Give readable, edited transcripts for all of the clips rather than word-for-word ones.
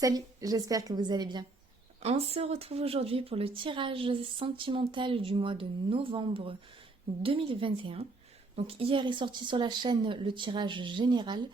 Salut, j'espère que vous allez bien. On se retrouve aujourd'hui pour le tirage sentimental du mois de novembre 2021. Donc hier est sorti sur la chaîne le tirage général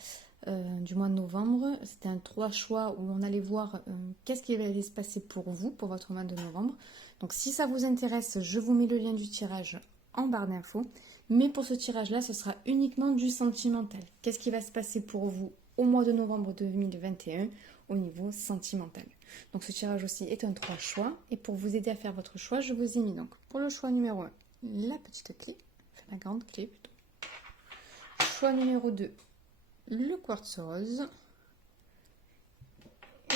du mois de novembre. C'était un 3 choix où on allait voir qu'est-ce qui allait se passer pour vous, pour votre mois de novembre. Donc si ça vous intéresse, je vous mets le lien du tirage en barre d'infos. Mais pour ce tirage-là, ce sera uniquement du sentimental. Qu'est-ce qui va se passer pour vous au mois de novembre 2021 au niveau sentimental. Donc ce tirage aussi est un 3 choix. Et pour vous aider à faire votre choix, je vous ai mis donc pour le choix numéro 1, la petite clé, enfin la grande clé plutôt. Choix numéro 2, le quartz rose.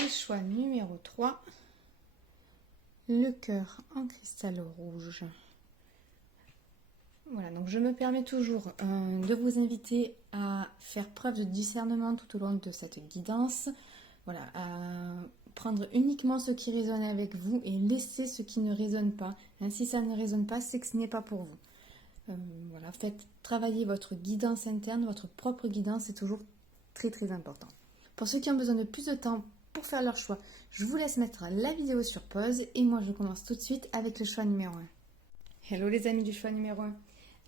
Et choix numéro 3, le cœur en cristal rouge. Voilà, donc je me permets toujours de vous inviter à faire preuve de discernement tout au long de cette guidance. Voilà, à prendre uniquement ce qui résonne avec vous et laisser ce qui ne résonne pas. Si ça ne résonne pas, c'est que ce n'est pas pour vous. Voilà, faites travailler votre guidance interne, votre propre guidance, c'est toujours très très important. Pour ceux qui ont besoin de plus de temps pour faire leur choix, je vous laisse mettre la vidéo sur pause et moi je commence tout de suite avec le choix numéro 1. Hello les amis du choix numéro 1.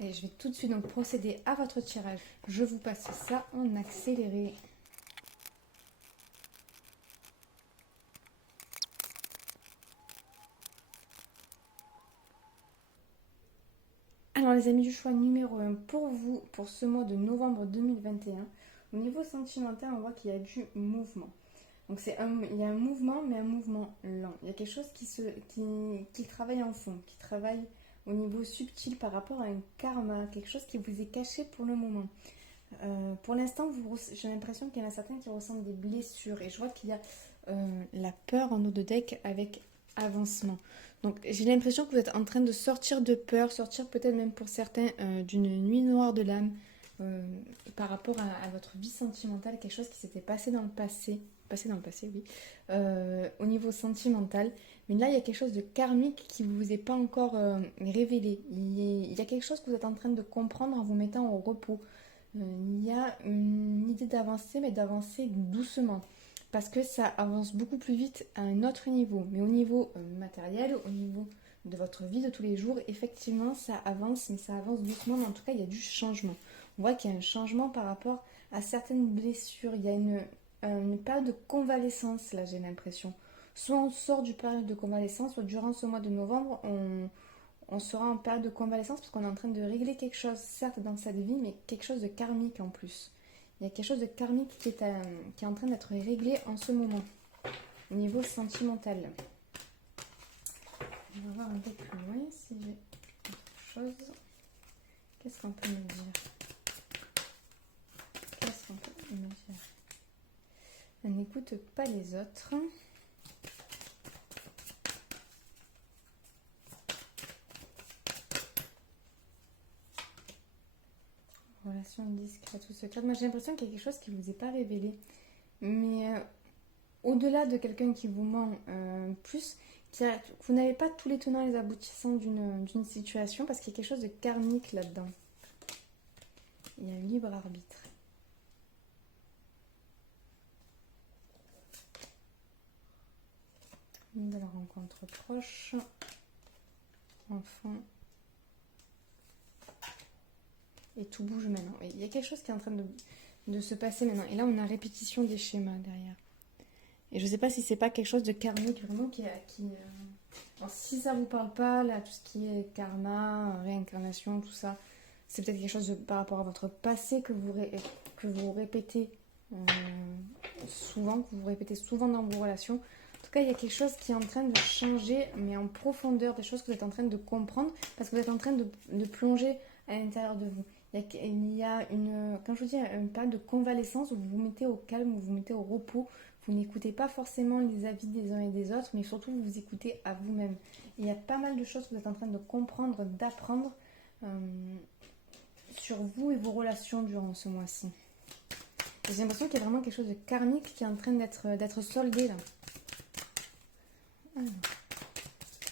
Et je vais tout de suite donc procéder à votre tirage. Je vous passe ça en accéléré. Alors les amis du choix numéro 1, pour vous, pour ce mois de novembre 2021, au niveau sentimental, on voit qu'il y a du mouvement. Donc il y a un mouvement, mais un mouvement lent. Il y a quelque chose qui travaille en fond, qui travaille au niveau subtil par rapport à un karma, quelque chose qui vous est caché pour le moment. Pour l'instant, j'ai l'impression qu'il y en a certains qui ressentent des blessures. Et je vois qu'il y a la peur en haut de deck avec avancement. Donc j'ai l'impression que vous êtes en train de sortir de peur, sortir peut-être même pour certains d'une nuit noire de l'âme par rapport à votre vie sentimentale, quelque chose qui s'était passé dans le passé, oui, au niveau sentimental. Mais là, il y a quelque chose de karmique qui ne vous est pas encore révélé. Il y a quelque chose que vous êtes en train de comprendre en vous mettant au repos. Il y a une idée d'avancer, mais d'avancer doucement. Parce que ça avance beaucoup plus vite à un autre niveau. Mais au niveau matériel, au niveau de votre vie de tous les jours, effectivement, ça avance, mais ça avance doucement. Mais en tout cas, il y a du changement. On voit qu'il y a un changement par rapport à certaines blessures. Il y a une période de convalescence, là, j'ai l'impression. Soit on sort du période de convalescence, soit durant ce mois de novembre, on sera en période de convalescence parce qu'on est en train de régler quelque chose, certes dans cette vie, mais quelque chose de karmique en plus. Il y a quelque chose de karmique qui est en train d'être réglé en ce moment, au niveau sentimental. On va voir un peu plus loin si j'ai autre chose. Qu'est-ce qu'on peut me dire? Qu'est-ce qu'on peut me dire? On n'écoute pas les autres. Relation discrète ou secrète. Moi j'ai l'impression qu'il y a quelque chose qui ne vous est pas révélé. Mais au-delà de quelqu'un qui vous ment plus, vous n'avez pas tous les tenants et les aboutissants d'une situation parce qu'il y a quelque chose de karmique là-dedans. Il y a un libre arbitre. Une nouvelle rencontre proche. Enfant. Et tout bouge maintenant. Il y a quelque chose qui est en train de se passer maintenant. Et là, on a répétition des schémas derrière. Et je ne sais pas si c'est pas quelque chose de karmique vraiment Alors, si ça vous parle pas, là, tout ce qui est karma, réincarnation, tout ça, c'est peut-être quelque chose par rapport à votre passé que vous répétez souvent, que vous répétez souvent dans vos relations. En tout cas, il y a quelque chose qui est en train de changer, mais en profondeur, des choses que vous êtes en train de comprendre, parce que vous êtes en train de plonger à l'intérieur de vous. Il y a comme je vous dis, une période de convalescence où vous vous mettez au calme, où vous vous mettez au repos. Vous n'écoutez pas forcément les avis des uns et des autres, mais surtout vous vous écoutez à vous-même. Il y a pas mal de choses que vous êtes en train de comprendre, d'apprendre sur vous et vos relations durant ce mois-ci. J'ai l'impression qu'il y a vraiment quelque chose de karmique qui est en train d'être soldé là. Alors,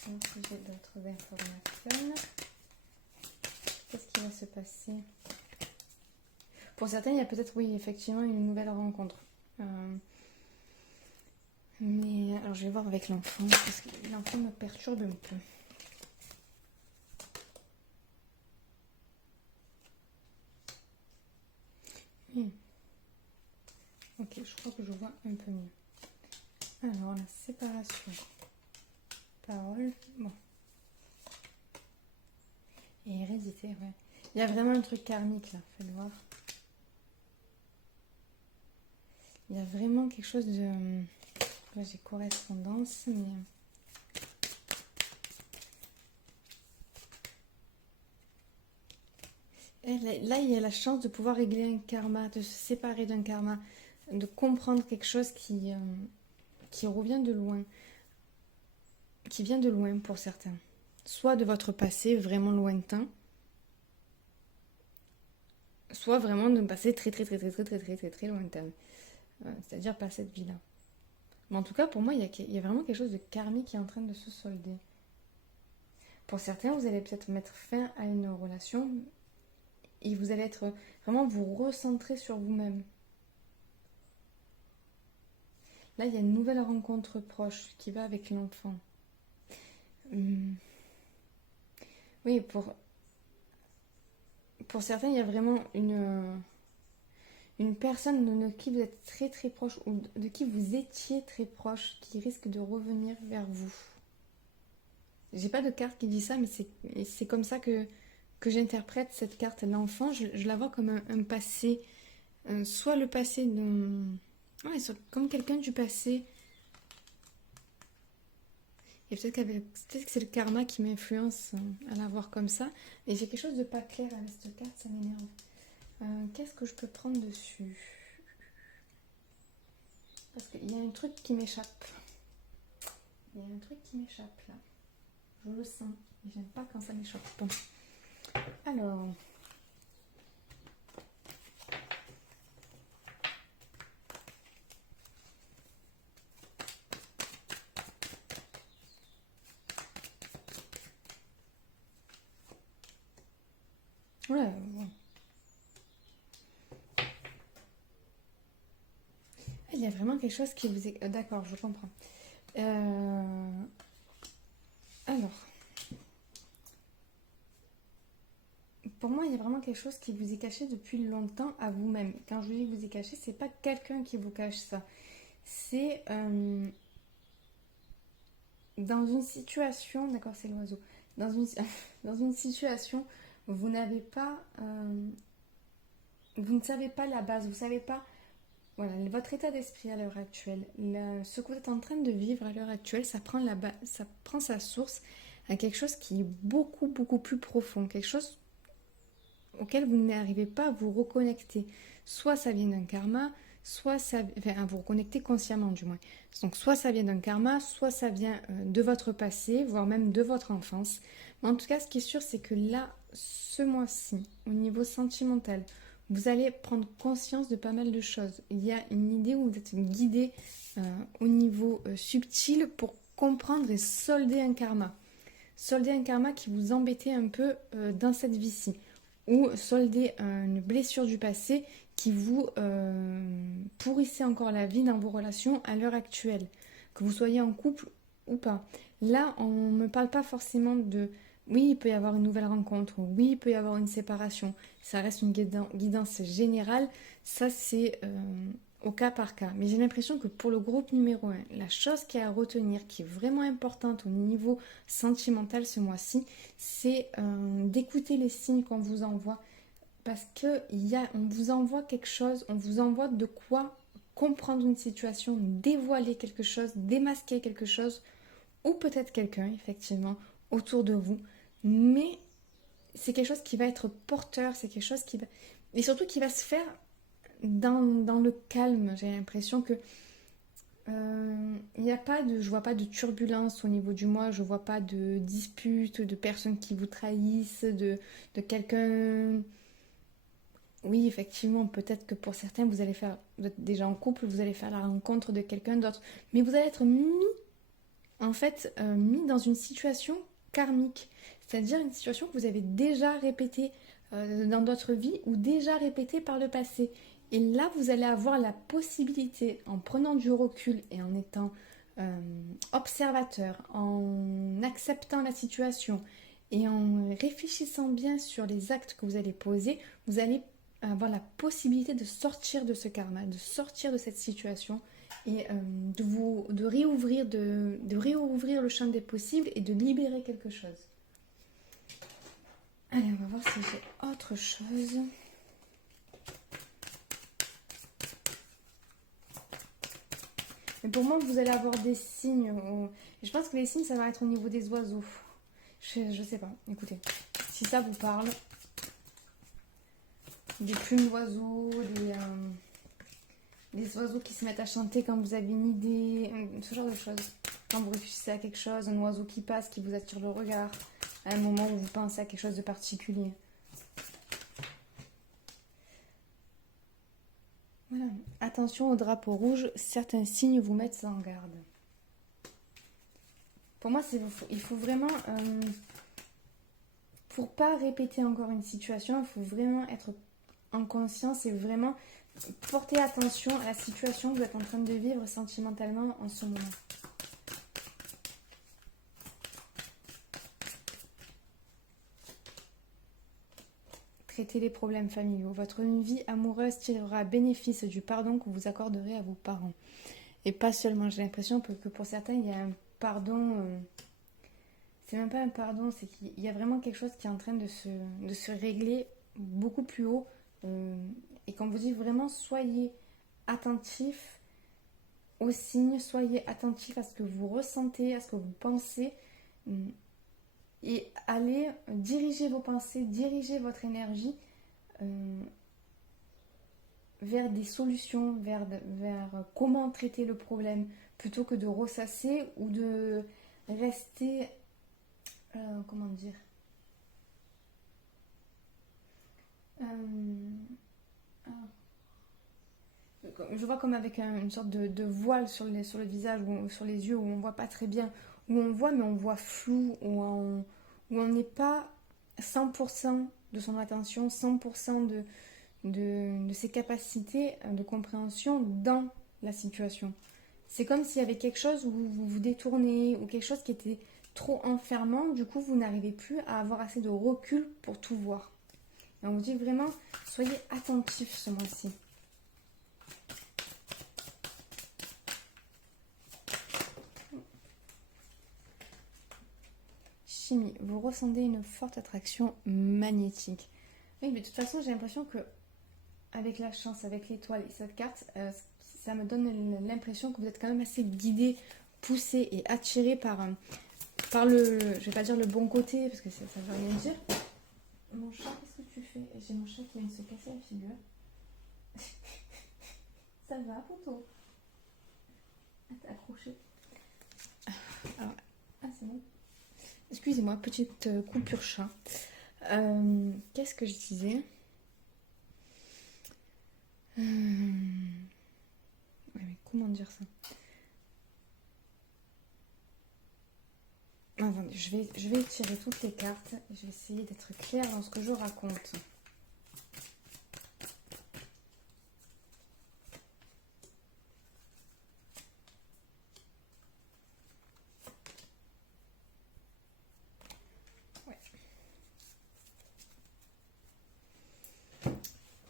si j'ai d'autres informations. Qu'est-ce qui va se passer? Pour certains, il y a peut-être, oui, effectivement, une nouvelle rencontre. Mais alors je vais voir avec l'enfant, parce que l'enfant me perturbe un peu. Ok, je crois que je vois un peu mieux. Alors, la séparation. Parole. Bon. Et hérédité, ouais. Il y a vraiment un truc karmique là, faites voir. Il y a vraiment quelque chose de... Là, j'ai correspondance, mais... Et là, il y a la chance de pouvoir régler un karma, de se séparer d'un karma, de comprendre quelque chose qui revient de loin, qui vient de loin pour certains. Soit de votre passé vraiment lointain, soit vraiment d'un passé très très très très très très très très très lointain. C'est-à-dire pas cette vie-là. Mais en tout cas, pour moi, il y a vraiment quelque chose de karmique qui est en train de se solder. Pour certains, vous allez peut-être mettre fin à une relation et vous allez être vraiment vous recentrer sur vous-même. Là, il y a une nouvelle rencontre proche qui va avec l'enfant. Oui, pour certains, il y a vraiment une personne de qui vous êtes très très proche ou de qui vous étiez très proche qui risque de revenir vers vous. J'ai pas de carte qui dit ça, mais c'est comme ça que j'interprète cette carte. L'enfant, je la vois comme un passé, soit le passé d'un... Ouais, comme quelqu'un du passé. Et peut-être que c'est le karma qui m'influence à la voir comme ça. Et j'ai quelque chose de pas clair avec cette carte, ça m'énerve. Qu'est-ce que je peux prendre dessus? Parce qu'il y a un truc qui m'échappe. Il y a un truc qui m'échappe là. Je le sens. Et j'aime pas quand ça m'échappe. Bon. Alors. Ouais, bon. Il y a vraiment quelque chose qui vous est... D'accord, je comprends. Alors. Pour moi, il y a vraiment quelque chose qui vous est caché depuis longtemps à vous-même. Quand je vous dis que vous est caché, c'est pas quelqu'un qui vous cache ça. C'est dans une situation, d'accord, c'est l'oiseau. Dans une, dans une situation, vous n'avez pas, vous ne savez pas la base, vous savez pas, voilà, votre état d'esprit à l'heure actuelle, ce que vous êtes en train de vivre à l'heure actuelle, ça prend sa source à quelque chose qui est beaucoup beaucoup plus profond, quelque chose auquel vous n'arrivez pas à vous reconnecter. Soit ça vient d'un karma, soit ça... Enfin, à vous reconnecter consciemment du moins. Donc soit ça vient d'un karma, soit ça vient de votre passé, voire même de votre enfance. Mais en tout cas, ce qui est sûr, c'est que là, ce mois-ci, au niveau sentimental, vous allez prendre conscience de pas mal de choses. Il y a une idée où vous êtes guidé au niveau subtil pour comprendre et solder un karma. Solder un karma qui vous embêtait un peu dans cette vie-ci ou solder une blessure du passé qui vous pourrissait encore la vie dans vos relations à l'heure actuelle, que vous soyez en couple ou pas. Là, on ne me parle pas forcément de oui, il peut y avoir une nouvelle rencontre, ou oui, il peut y avoir une séparation. Ça reste une guidance générale, ça c'est au cas par cas. Mais j'ai l'impression que pour le groupe numéro 1, la chose qui est à retenir, qui est vraiment importante au niveau sentimental ce mois-ci, c'est d'écouter les signes qu'on vous envoie. Parce on vous envoie quelque chose, on vous envoie de quoi comprendre une situation, dévoiler quelque chose, démasquer quelque chose, ou peut-être quelqu'un, effectivement, autour de vous. Mais c'est quelque chose qui va être porteur, c'est quelque chose qui va... Et surtout qui va se faire dans le calme. J'ai l'impression que il n'y a pas de, je vois pas de turbulence au niveau du moi, je vois pas de disputes, de personnes qui vous trahissent, de quelqu'un. Oui, effectivement, peut-être que pour certains, vous êtes déjà en couple, vous allez faire la rencontre de quelqu'un d'autre, mais vous allez être mis dans une situation karmique, c'est-à-dire une situation que vous avez déjà répétée dans d'autres vies ou déjà répétée par le passé. Et là, vous allez avoir la possibilité, en prenant du recul et en étant observateur, en acceptant la situation et en réfléchissant bien sur les actes que vous allez poser, vous allez avoir la possibilité de sortir de ce karma, de sortir de cette situation et de réouvrir le champ des possibles et de libérer quelque chose. Allez, on va voir si j'ai autre chose. Mais pour moi, vous allez avoir des signes. Je pense que les signes, ça va être au niveau des oiseaux. Je sais pas. Écoutez, si ça vous parle, des plumes d'oiseaux, des oiseaux qui se mettent à chanter quand vous avez une idée, ce genre de choses. Quand vous réfléchissez à quelque chose, un oiseau qui passe, qui vous attire le regard, à un moment où vous pensez à quelque chose de particulier. Voilà. Attention au drapeau rouge, certains signes vous mettent en garde. Pour moi, il faut vraiment, pour pas répéter encore une situation, il faut vraiment être en conscience et vraiment porter attention à la situation que vous êtes en train de vivre sentimentalement en ce moment. Traitez les problèmes familiaux. Votre vie amoureuse tirera bénéfice du pardon que vous accorderez à vos parents. Et pas seulement, j'ai l'impression que pour certains, il y a un pardon. C'est même pas un pardon, c'est qu'il y a vraiment quelque chose qui est en train de se régler beaucoup plus haut. Et quand vous dites vraiment, soyez attentifs aux signes, soyez attentifs à ce que vous ressentez, à ce que vous pensez. Et allez diriger vos pensées, diriger votre énergie vers des solutions, vers comment traiter le problème, plutôt que de ressasser ou de rester, comment dire, je vois comme avec une sorte de voile sur le visage, ou sur les yeux, où on voit pas très bien, où on voit mais on voit flou, où on n'est pas 100% de son attention, 100% de ses capacités de compréhension dans la situation. C'est comme s'il y avait quelque chose où vous vous détournez, ou quelque chose qui était trop enfermant, du coup vous n'arrivez plus à avoir assez de recul pour tout voir. Et on vous dit vraiment, soyez attentifs ce mois-ci. Chimie, vous ressentez une forte attraction magnétique. Oui, mais de toute façon, j'ai l'impression que avec la chance, avec l'étoile et cette carte, ça me donne l'impression que vous êtes quand même assez guidé, poussé et attiré par le, je vais pas dire le bon côté, parce que ça veut rien dire. Mon chat, qu'est-ce que tu fais? J'ai mon chat qui vient de se casser la figure. Ça va, Poto? Ah, t'es accroché. Alors, c'est bon. Excusez-moi, petite coupure chat. Qu'est-ce que je disais? Ouais, mais comment dire ça? Attendez, je vais tirer toutes les cartes et je vais essayer d'être claire dans ce que je raconte.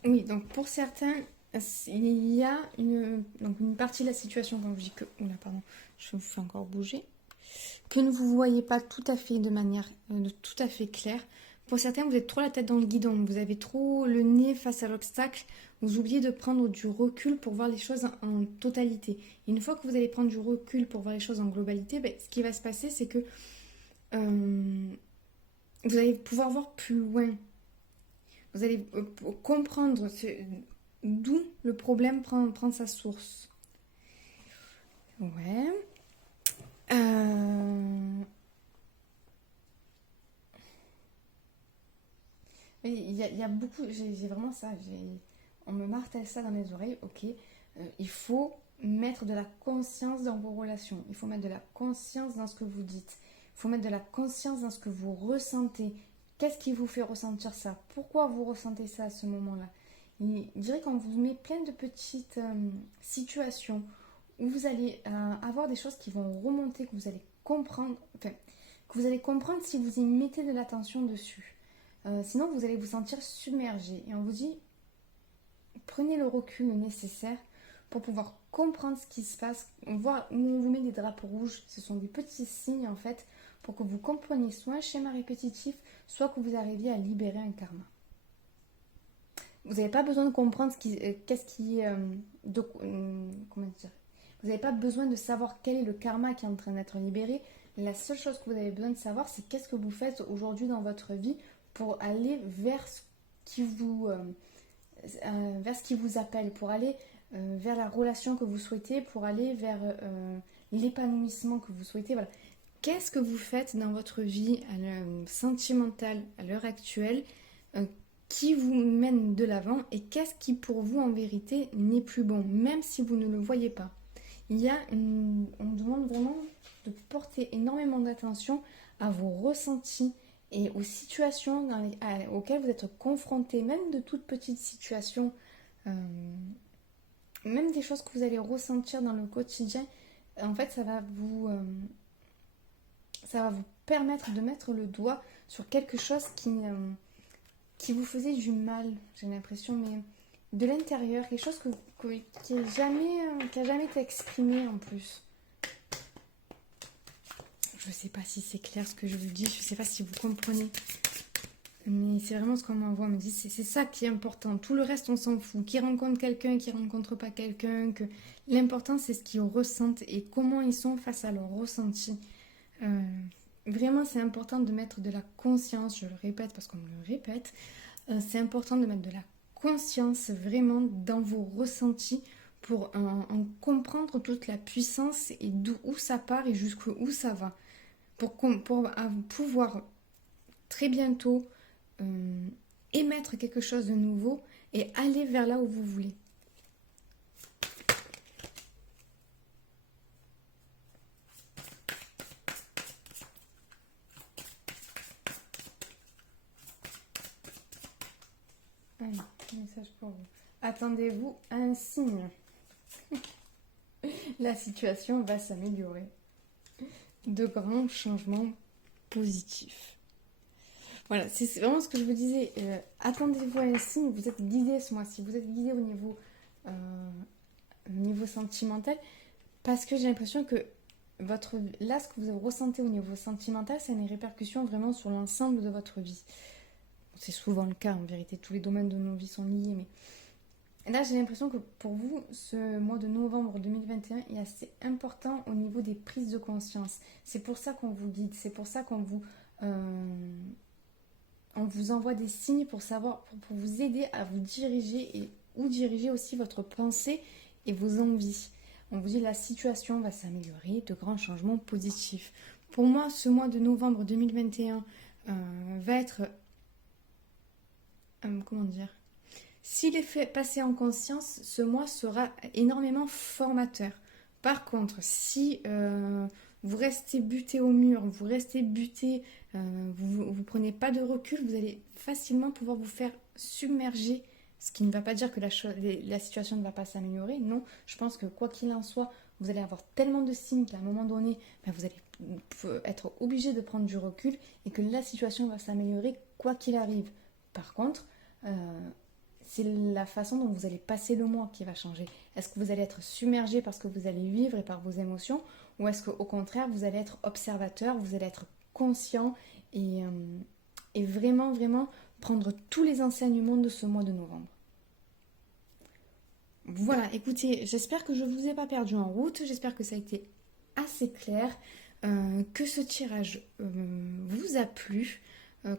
Oui, donc pour certains, il y a une partie de la situation, quand je dis que... Oula, pardon, je vous fais encore bouger. Que ne vous voyez pas tout à fait de manière tout à fait claire. Pour certains, vous êtes trop la tête dans le guidon, vous avez trop le nez face à l'obstacle, vous oubliez de prendre du recul pour voir les choses en totalité. Et une fois que vous allez prendre du recul pour voir les choses en globalité, ce qui va se passer, c'est que vous allez pouvoir voir plus loin. Vous allez comprendre d'où le problème prend sa source. Ouais. Il y a beaucoup, j'ai vraiment ça, on me martèle ça dans les oreilles, ok. Il faut mettre de la conscience dans vos relations, il faut mettre de la conscience dans ce que vous dites, il faut mettre de la conscience dans ce que vous ressentez. Qu'est-ce qui vous fait ressentir ça? Pourquoi vous ressentez ça à ce moment-là? Je dirais qu'on vous met plein de petites situations où vous allez avoir des choses qui vont remonter, que vous allez comprendre, enfin, que vous allez comprendre si vous y mettez de l'attention dessus. Sinon, vous allez vous sentir submergé. Et on vous dit, prenez le recul nécessaire pour pouvoir comprendre ce qui se passe. On voit où on vous met des drapeaux rouges. Ce sont des petits signes, en fait, pour que vous compreniez soit un schéma répétitif, soit que vous arriviez à libérer un karma. Vous n'avez pas besoin de comprendre comment dire. Vous n'avez pas besoin de savoir quel est le karma qui est en train d'être libéré. La seule chose que vous avez besoin de savoir, c'est qu'est-ce que vous faites aujourd'hui dans votre vie pour aller vers ce qui vous appelle, pour aller vers la relation que vous souhaitez, pour aller vers l'épanouissement que vous souhaitez. Voilà. Qu'est-ce que vous faites dans votre vie sentimentale à l'heure actuelle qui vous mène de l'avant et qu'est-ce qui pour vous en vérité n'est plus bon, même si vous ne le voyez pas. On demande vraiment de porter énormément d'attention à vos ressentis et aux situations auxquelles vous êtes confrontés, même de toutes petites situations, même des choses que vous allez ressentir dans le quotidien. En fait, ça va vous permettre de mettre le doigt sur quelque chose qui vous faisait du mal, j'ai l'impression, mais de l'intérieur, quelque chose qui n'a jamais été exprimé en plus. Je ne sais pas si c'est clair ce que je vous dis, je ne sais pas si vous comprenez, mais c'est vraiment ce qu'on m'envoie, on me dit, c'est ça qui est important, tout le reste on s'en fout, qui rencontre quelqu'un, qui rencontre pas quelqu'un, que l'important c'est ce qu'ils ressentent et comment ils sont face à leur ressenti. Vraiment, c'est important de mettre de la conscience, je le répète parce qu'on me le répète, c'est important de mettre de la conscience vraiment dans vos ressentis pour en comprendre toute la puissance et d'où ça part et jusqu'où ça va. Pour pouvoir très bientôt émettre quelque chose de nouveau et aller vers là où vous voulez. Allez, message pour vous. Attendez-vous à un signe. La situation va s'améliorer. De grands changements positifs. Voilà, c'est vraiment ce que je vous disais. Attendez-vous à un signe. Vous êtes guidé ce mois-ci. Vous êtes guidé au niveau sentimental. Parce que j'ai l'impression que là, ce que vous ressentez au niveau sentimental, ça a une répercussion vraiment sur l'ensemble de votre vie. C'est souvent le cas, en vérité. Tous les domaines de nos vies sont liés. Mais là, j'ai l'impression que pour vous, ce mois de novembre 2021 est assez important au niveau des prises de conscience. C'est pour ça qu'on vous guide. C'est pour ça qu'on vous envoie des signes pour vous aider à vous diriger et où diriger aussi votre pensée et vos envies. On vous dit la situation va s'améliorer, de grands changements positifs. Pour moi, ce mois de novembre 2021 va être... comment dire, s'il est fait passer en conscience, ce mois sera énormément formateur. Par contre, si vous restez buté au mur, vous restez buté, vous prenez pas de recul, vous allez facilement pouvoir vous faire submerger. Ce qui ne va pas dire que la situation ne va pas s'améliorer. Non, je pense que quoi qu'il en soit, vous allez avoir tellement de signes qu'à un moment donné, vous allez être obligé de prendre du recul et que la situation va s'améliorer quoi qu'il arrive. Par contre, c'est la façon dont vous allez passer le mois qui va changer. Est-ce que vous allez être submergé par ce que vous allez vivre et par vos émotions, ou est-ce qu'au contraire, vous allez être observateur, vous allez être conscient et vraiment, vraiment prendre tous les enseignements de ce mois de novembre. Voilà, écoutez, j'espère que je ne vous ai pas perdu en route, j'espère que ça a été assez clair, que ce tirage vous a plu.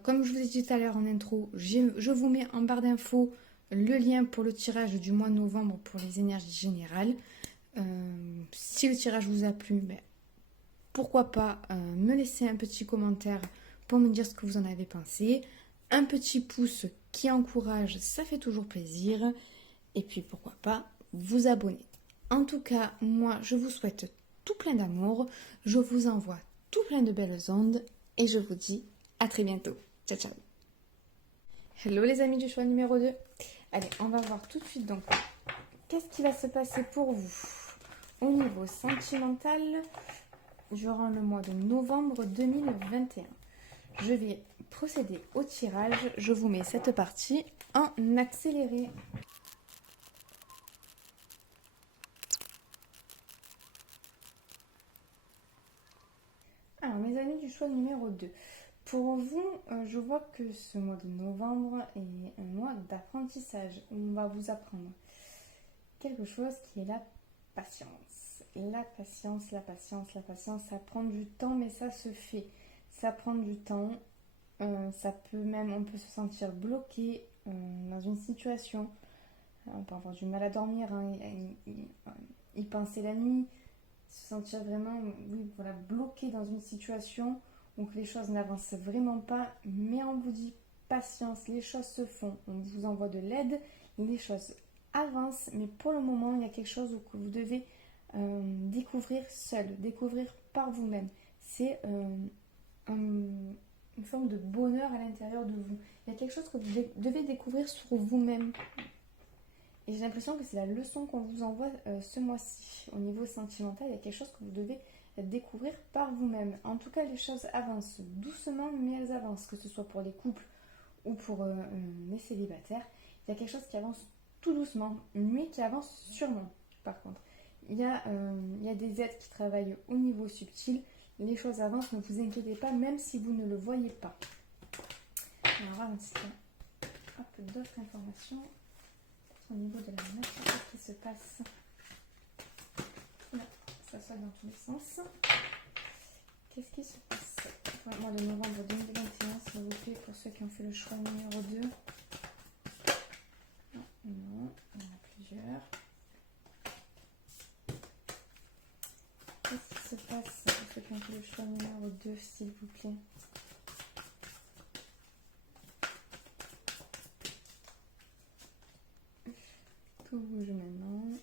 Comme je vous ai dit tout à l'heure en intro, je vous mets en barre d'infos le lien pour le tirage du mois de novembre pour les énergies générales. Si le tirage vous a plu, pourquoi pas me laisser un petit commentaire pour me dire ce que vous en avez pensé. Un petit pouce qui encourage, ça fait toujours plaisir. Et puis pourquoi pas vous abonner. En tout cas, moi je vous souhaite tout plein d'amour. Je vous envoie tout plein de belles ondes. Et je vous dis à très bientôt. Ciao, ciao. Hello les amis du choix numéro 2. Allez, on va voir tout de suite donc qu'est-ce qui va se passer pour vous au niveau sentimental durant le mois de novembre 2021. Je vais procéder au tirage. Je vous mets cette partie en accéléré. Alors, mes amis du choix numéro 2. Pour vous, je vois que ce mois de novembre est un mois d'apprentissage. On va vous apprendre quelque chose qui est la patience. La patience, la patience, la patience, ça prend du temps, mais ça se fait. Ça prend du temps. Ça peut même, on peut se sentir bloqué dans une situation. On peut avoir du mal à dormir, hein, y penser la nuit, se sentir vraiment, oui, voilà, bloqué dans une situation où les choses n'avancent vraiment pas. Mais on vous dit patience, les choses se font. On vous envoie de l'aide, les choses avancent, mais pour le moment, il y a quelque chose que vous devez découvrir seul, découvrir par vous-même. C'est une forme de bonheur à l'intérieur de vous. Il y a quelque chose que vous devez découvrir sur vous-même. Et j'ai l'impression que c'est la leçon qu'on vous envoie ce mois-ci. Au niveau sentimental, il y a quelque chose que vous devez découvrir par vous-même. En tout cas, les choses avancent doucement, mais elles avancent. Que ce soit pour les couples ou pour les célibataires, il y a quelque chose qui avance tout doucement, mais qui avance sûrement, par contre. Il y a des aides qui travaillent au niveau subtil. Les choses avancent, ne vous inquiétez pas, même si vous ne le voyez pas. Alors, un petit peu d'autres informations au niveau de la nature, qu'est-ce qui se passe? Là, ça saute dans tous les sens. Qu'est-ce qui se passe pour le mois de novembre 2021, s'il vous plaît, pour ceux qui ont fait le choix numéro 2? Non, non, il y en a plusieurs. Qu'est-ce qui se passe pour ceux qui ont fait le choix numéro 2, s'il vous plaît? Tout bouge maintenant.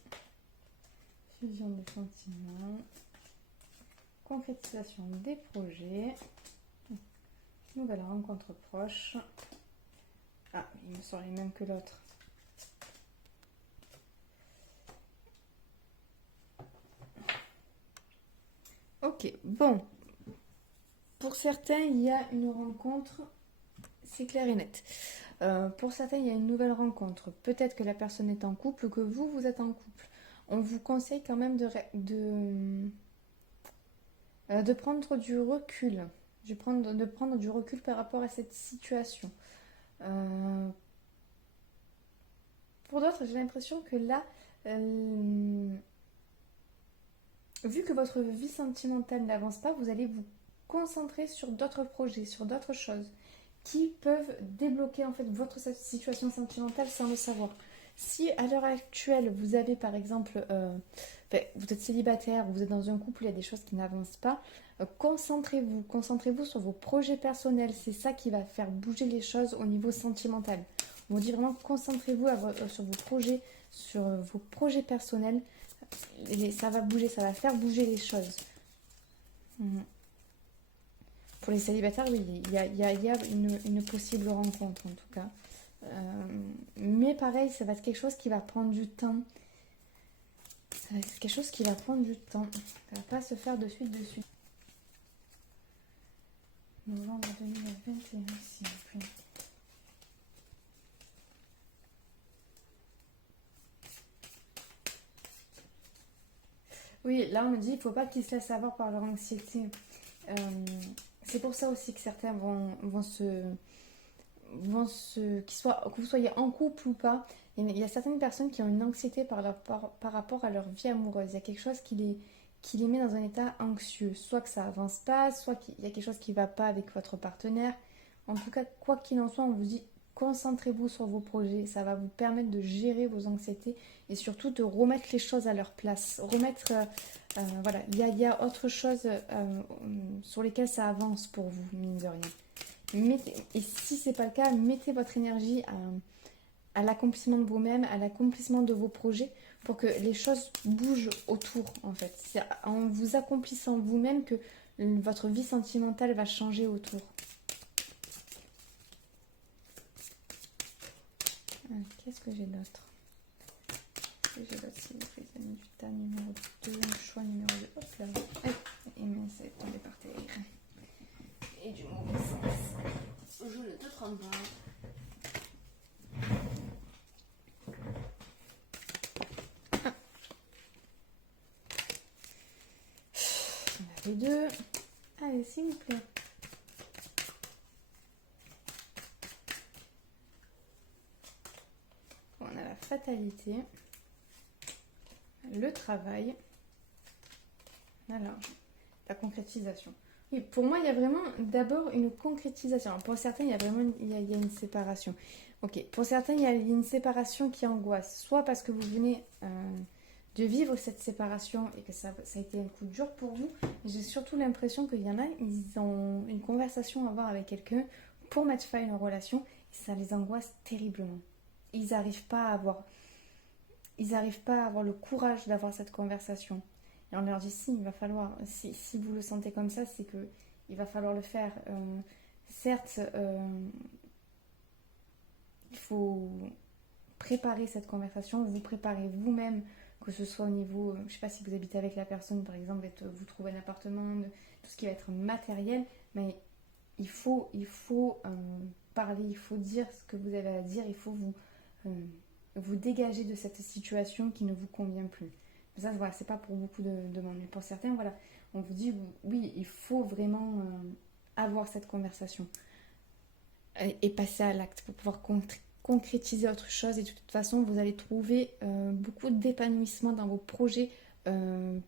Fusion des sentiments. Concrétisation des projets. Nouvelle rencontre proche. Ah, il me sort les mêmes que l'autre. Ok, bon. Pour certains, il y a une rencontre, c'est clair et net. Pour certains, il y a une nouvelle rencontre. Peut-être que la personne est en couple, que vous êtes en couple. On vous conseille quand même de prendre du recul. De prendre du recul par rapport à cette situation. Pour d'autres, j'ai l'impression que là, vu que votre vie sentimentale n'avance pas, vous allez vous concentrer sur d'autres projets, sur d'autres choses qui peuvent débloquer en fait votre situation sentimentale sans le savoir. Si à l'heure actuelle vous avez par exemple, vous êtes célibataire ou vous êtes dans un couple, il y a des choses qui n'avancent pas, concentrez-vous sur vos projets personnels. C'est ça qui va faire bouger les choses au niveau sentimental. On vous dit vraiment concentrez-vous sur vos projets personnels. Ça va bouger, ça va faire bouger les choses. Pour les célibataires, oui, il y a une possible rencontre en tout cas. Mais pareil, ça va être quelque chose qui va prendre du temps. Ça va être quelque chose qui va prendre du temps. Ça va pas se faire de suite. Novembre 2021, s'il vous plaît. Oui, là on me dit il ne faut pas qu'ils se laissent avoir par leur anxiété. C'est pour ça aussi que certains que vous soyez en couple ou pas, il y a certaines personnes qui ont une anxiété par rapport à leur vie amoureuse. Il y a quelque chose qui les met dans un état anxieux. Soit que ça avance pas, soit qu'il y a quelque chose qui ne va pas avec votre partenaire. En tout cas, quoi qu'il en soit, on vous dit concentrez-vous sur vos projets. Ça va vous permettre de gérer vos anxiétés et surtout de remettre les choses à leur place. Voilà, il y a autre chose sur lesquelles ça avance pour vous, mine de rien. Et si c'est pas le cas, mettez votre énergie à l'accomplissement de vous-même, à l'accomplissement de vos projets pour que les choses bougent autour en fait. C'est en vous accomplissant vous-même que votre vie sentimentale va changer autour. Ok. Qu'est-ce que j'ai d'autre? Qu'est-ce que j'ai d'autre, s'il vous plaît, les amis du tas, numéro 2, le choix numéro 2. Hop là. Et mince, ça est tombé par terre. Et du mauvais sens. Je ne te trompe pas. On avait deux. Allez, s'il vous plaît. On a la fatalité, le travail, alors la concrétisation. Oui, pour moi, il y a vraiment d'abord une concrétisation. Alors, pour certains, il y a vraiment il y a une séparation. Ok, pour certains, il y a une séparation qui angoisse, soit parce que vous venez de vivre cette séparation et que ça a été un coup dur pour vous. J'ai surtout l'impression qu'il y en a, ils ont une conversation à avoir avec quelqu'un pour mettre fin à une relation et ça les angoisse terriblement. Ils n'arrivent pas à avoir le courage d'avoir cette conversation. Et on leur dit si, il va falloir, si vous le sentez comme ça, c'est que il va falloir le faire. Certes, il faut préparer cette conversation, vous préparez vous-même, que ce soit au niveau, je ne sais pas si vous habitez avec la personne, par exemple, vous trouvez un appartement, tout ce qui va être matériel, mais il faut parler, il faut dire ce que vous avez à dire, il faut vous dégager de cette situation qui ne vous convient plus. Ça, voilà, c'est pas pour beaucoup de monde, mais pour certains, voilà, on vous dit oui, il faut vraiment avoir cette conversation et passer à l'acte pour pouvoir concrétiser autre chose. Et de toute façon, vous allez trouver beaucoup d'épanouissement dans vos projets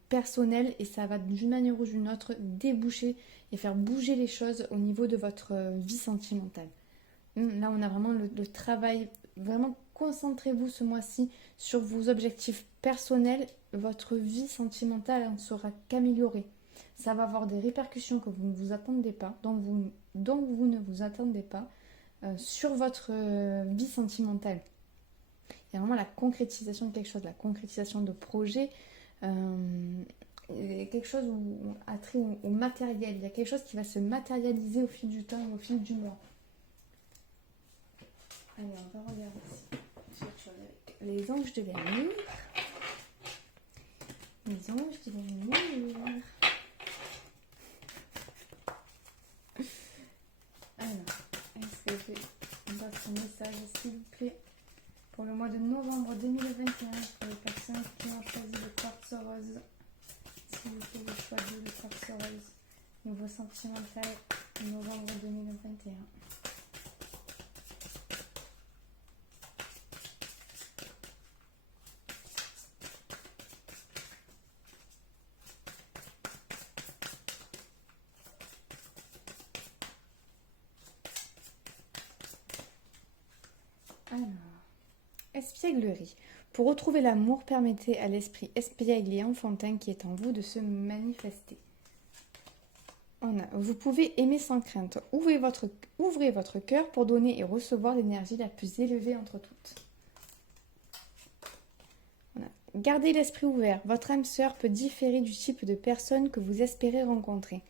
personnels et ça va d'une manière ou d'une autre déboucher et faire bouger les choses au niveau de votre vie sentimentale. Là, on a vraiment le travail. Vraiment, concentrez-vous ce mois-ci sur vos objectifs personnels. Votre vie sentimentale en sera qu'améliorée. Ça va avoir des répercussions que vous ne vous attendez pas, dont vous ne vous attendez pas, sur votre vie sentimentale. Il y a vraiment la concrétisation de quelque chose, la concrétisation de projets, quelque chose à trait au matériel. Il y a quelque chose qui va se matérialiser au fil du temps et au fil du mois. Allez, on va regarder ici. Les anges de l'amour. Les anges de l'amour. Alors, est-ce que j'ai d'autres messages, s'il vous plaît, pour le mois de novembre 2021, pour les personnes qui ont choisi le quartz rose. S'il vous plaît, le choix de le quartz rose. Nouveau sentimental, novembre 2021. Alors, espièglerie. Pour retrouver l'amour, permettez à l'esprit espiègle et enfantin qui est en vous de se manifester. Vous pouvez aimer sans crainte. Ouvrez votre cœur pour donner et recevoir l'énergie la plus élevée entre toutes. Gardez l'esprit ouvert. Votre âme sœur peut différer du type de personne que vous espérez rencontrer.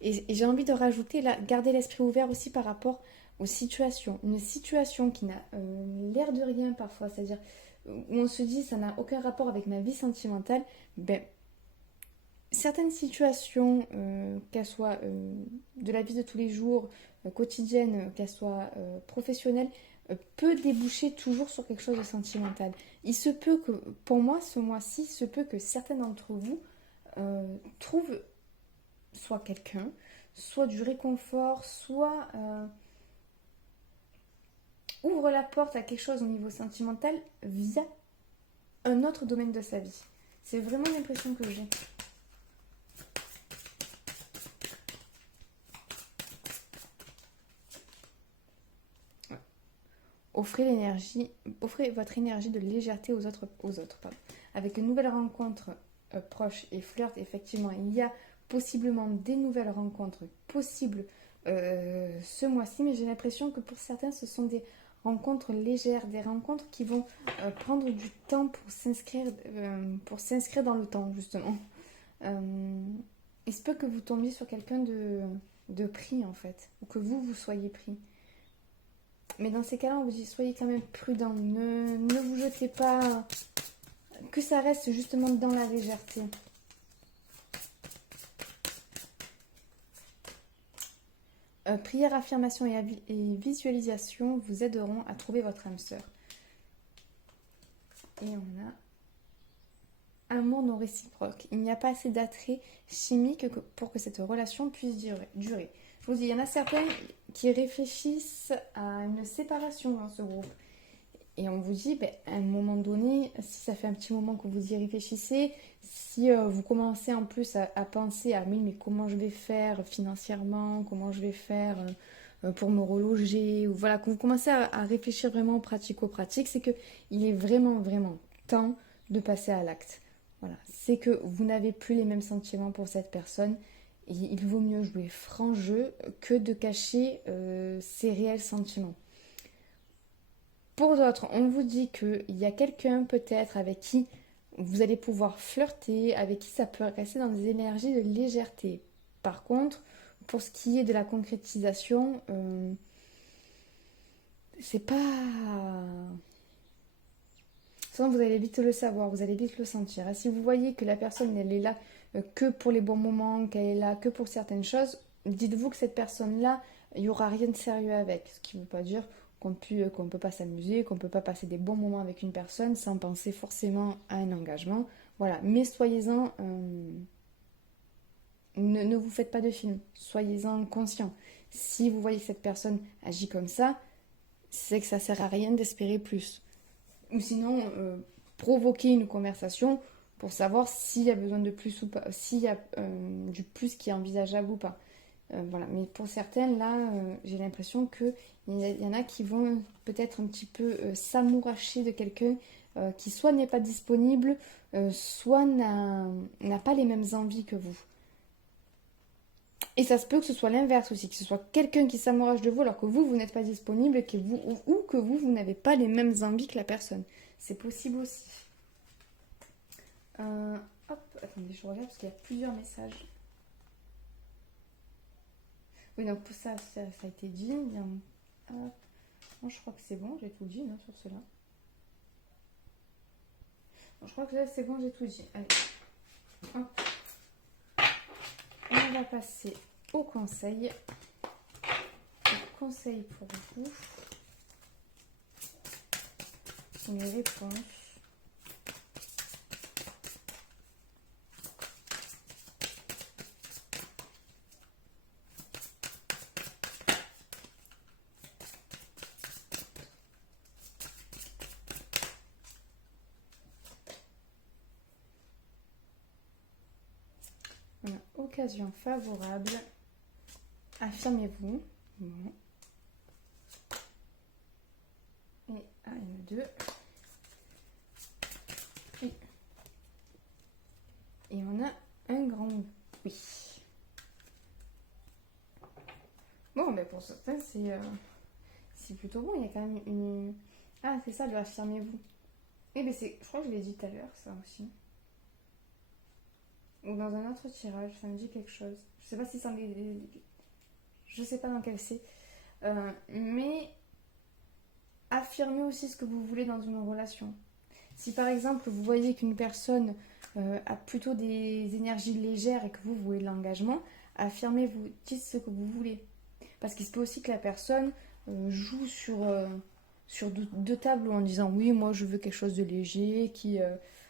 Et j'ai envie de rajouter là, gardez l'esprit ouvert aussi par rapport aux situations. Une situation qui n'a l'air de rien parfois, c'est-à-dire où on se dit ça n'a aucun rapport avec ma vie sentimentale, certaines situations, qu'elles soient de la vie de tous les jours, quotidienne, qu'elles soient professionnelles, peut déboucher toujours sur quelque chose de sentimental. Il se peut que, pour moi, ce mois-ci, il se peut que certains d'entre vous trouvent soit quelqu'un, soit du réconfort, soit ouvre la porte à quelque chose au niveau sentimental via un autre domaine de sa vie. C'est vraiment l'impression que j'ai. Offrez votre énergie de légèreté aux autres pardon. Avec une nouvelle rencontre proche et flirt, effectivement, il y a possiblement des nouvelles rencontres possibles ce mois-ci, mais j'ai l'impression que pour certains, ce sont des rencontres légères, des rencontres qui vont prendre du temps pour s'inscrire dans le temps, justement. Il se peut que vous tombiez sur quelqu'un de pris, en fait, ou que vous soyez pris. Mais dans ces cas-là, on vous dit soyez quand même prudent. Ne vous jetez pas. Que ça reste justement dans la légèreté. Prière, affirmation et visualisation vous aideront à trouver votre âme sœur. Et on a amour non réciproque. Il n'y a pas assez d'attrait chimique pour que cette relation puisse durer. Je vous dis, il y en a certains qui réfléchissent à une séparation dans ce groupe. Et on vous dit, à un moment donné, si ça fait un petit moment que vous y réfléchissez, si vous commencez en plus à penser à mais comment je vais faire financièrement, comment je vais faire pour me reloger, ou voilà, que vous commencez à réfléchir vraiment pratico-pratique, c'est qu'il est vraiment, vraiment temps de passer à l'acte. Voilà, c'est que vous n'avez plus les mêmes sentiments pour cette personne et il vaut mieux jouer franc jeu que de cacher ses réels sentiments. Pour d'autres, on vous dit qu'il y a quelqu'un peut-être avec qui vous allez pouvoir flirter, avec qui ça peut rester dans des énergies de légèreté. Par contre, pour ce qui est de la concrétisation, c'est pas... Sinon, vous allez vite le savoir, vous allez vite le sentir. Et si vous voyez que la personne, elle est là que pour les bons moments, qu'elle est là que pour certaines choses, dites-vous que cette personne-là, il n'y aura rien de sérieux avec. Ce qui ne veut pas dire qu'on ne peut pas s'amuser, qu'on ne peut pas passer des bons moments avec une personne sans penser forcément à un engagement. Voilà, mais soyez-en... ne vous faites pas de film, soyez-en conscient. Si vous voyez que cette personne agit comme ça, c'est que ça sert à rien d'espérer plus. Ou sinon, provoquer une conversation pour savoir s'il y a besoin de plus ou pas, s'il y a du plus qui est envisageable ou pas. Voilà. Mais pour certaines, là, j'ai l'impression qu'il y en a qui vont peut-être un petit peu s'amouracher de quelqu'un qui soit n'est pas disponible, soit n'a pas les mêmes envies que vous. Et ça se peut que ce soit l'inverse aussi, que ce soit quelqu'un qui s'amourache de vous alors que vous n'êtes pas disponible et que ou que vous n'avez pas les mêmes envies que la personne. C'est possible aussi. Hop, attendez, je regarde parce qu'il y a plusieurs messages. Oui, donc pour ça a été dit. Bien, hop. Moi, je crois que c'est bon, j'ai tout dit sur cela. Bon, je crois que là, c'est bon, j'ai tout dit. Allez, hop. On va passer au conseil. Conseil pour vous. Sur les réponses. Voilà, occasion favorable. Affirmez-vous. Bon. Et AM2. Et on a un grand oui. Bon, mais pour certains, c'est plutôt bon. Il y a quand même une... Ah, c'est ça, le affirmez-vous. Eh bien, je crois que je l'ai dit tout à l'heure, ça aussi. Ou dans un autre tirage, ça me dit quelque chose. Je sais pas si c'est en... Je sais pas dans quel c'est. Mais affirmez aussi ce que vous voulez dans une relation. Si par exemple, vous voyez qu'une personne a plutôt des énergies légères et que vous voulez de l'engagement, affirmez-vous, dites ce que vous voulez. Parce qu'il se peut aussi que la personne joue sur deux tableaux en disant oui, moi je veux quelque chose de léger,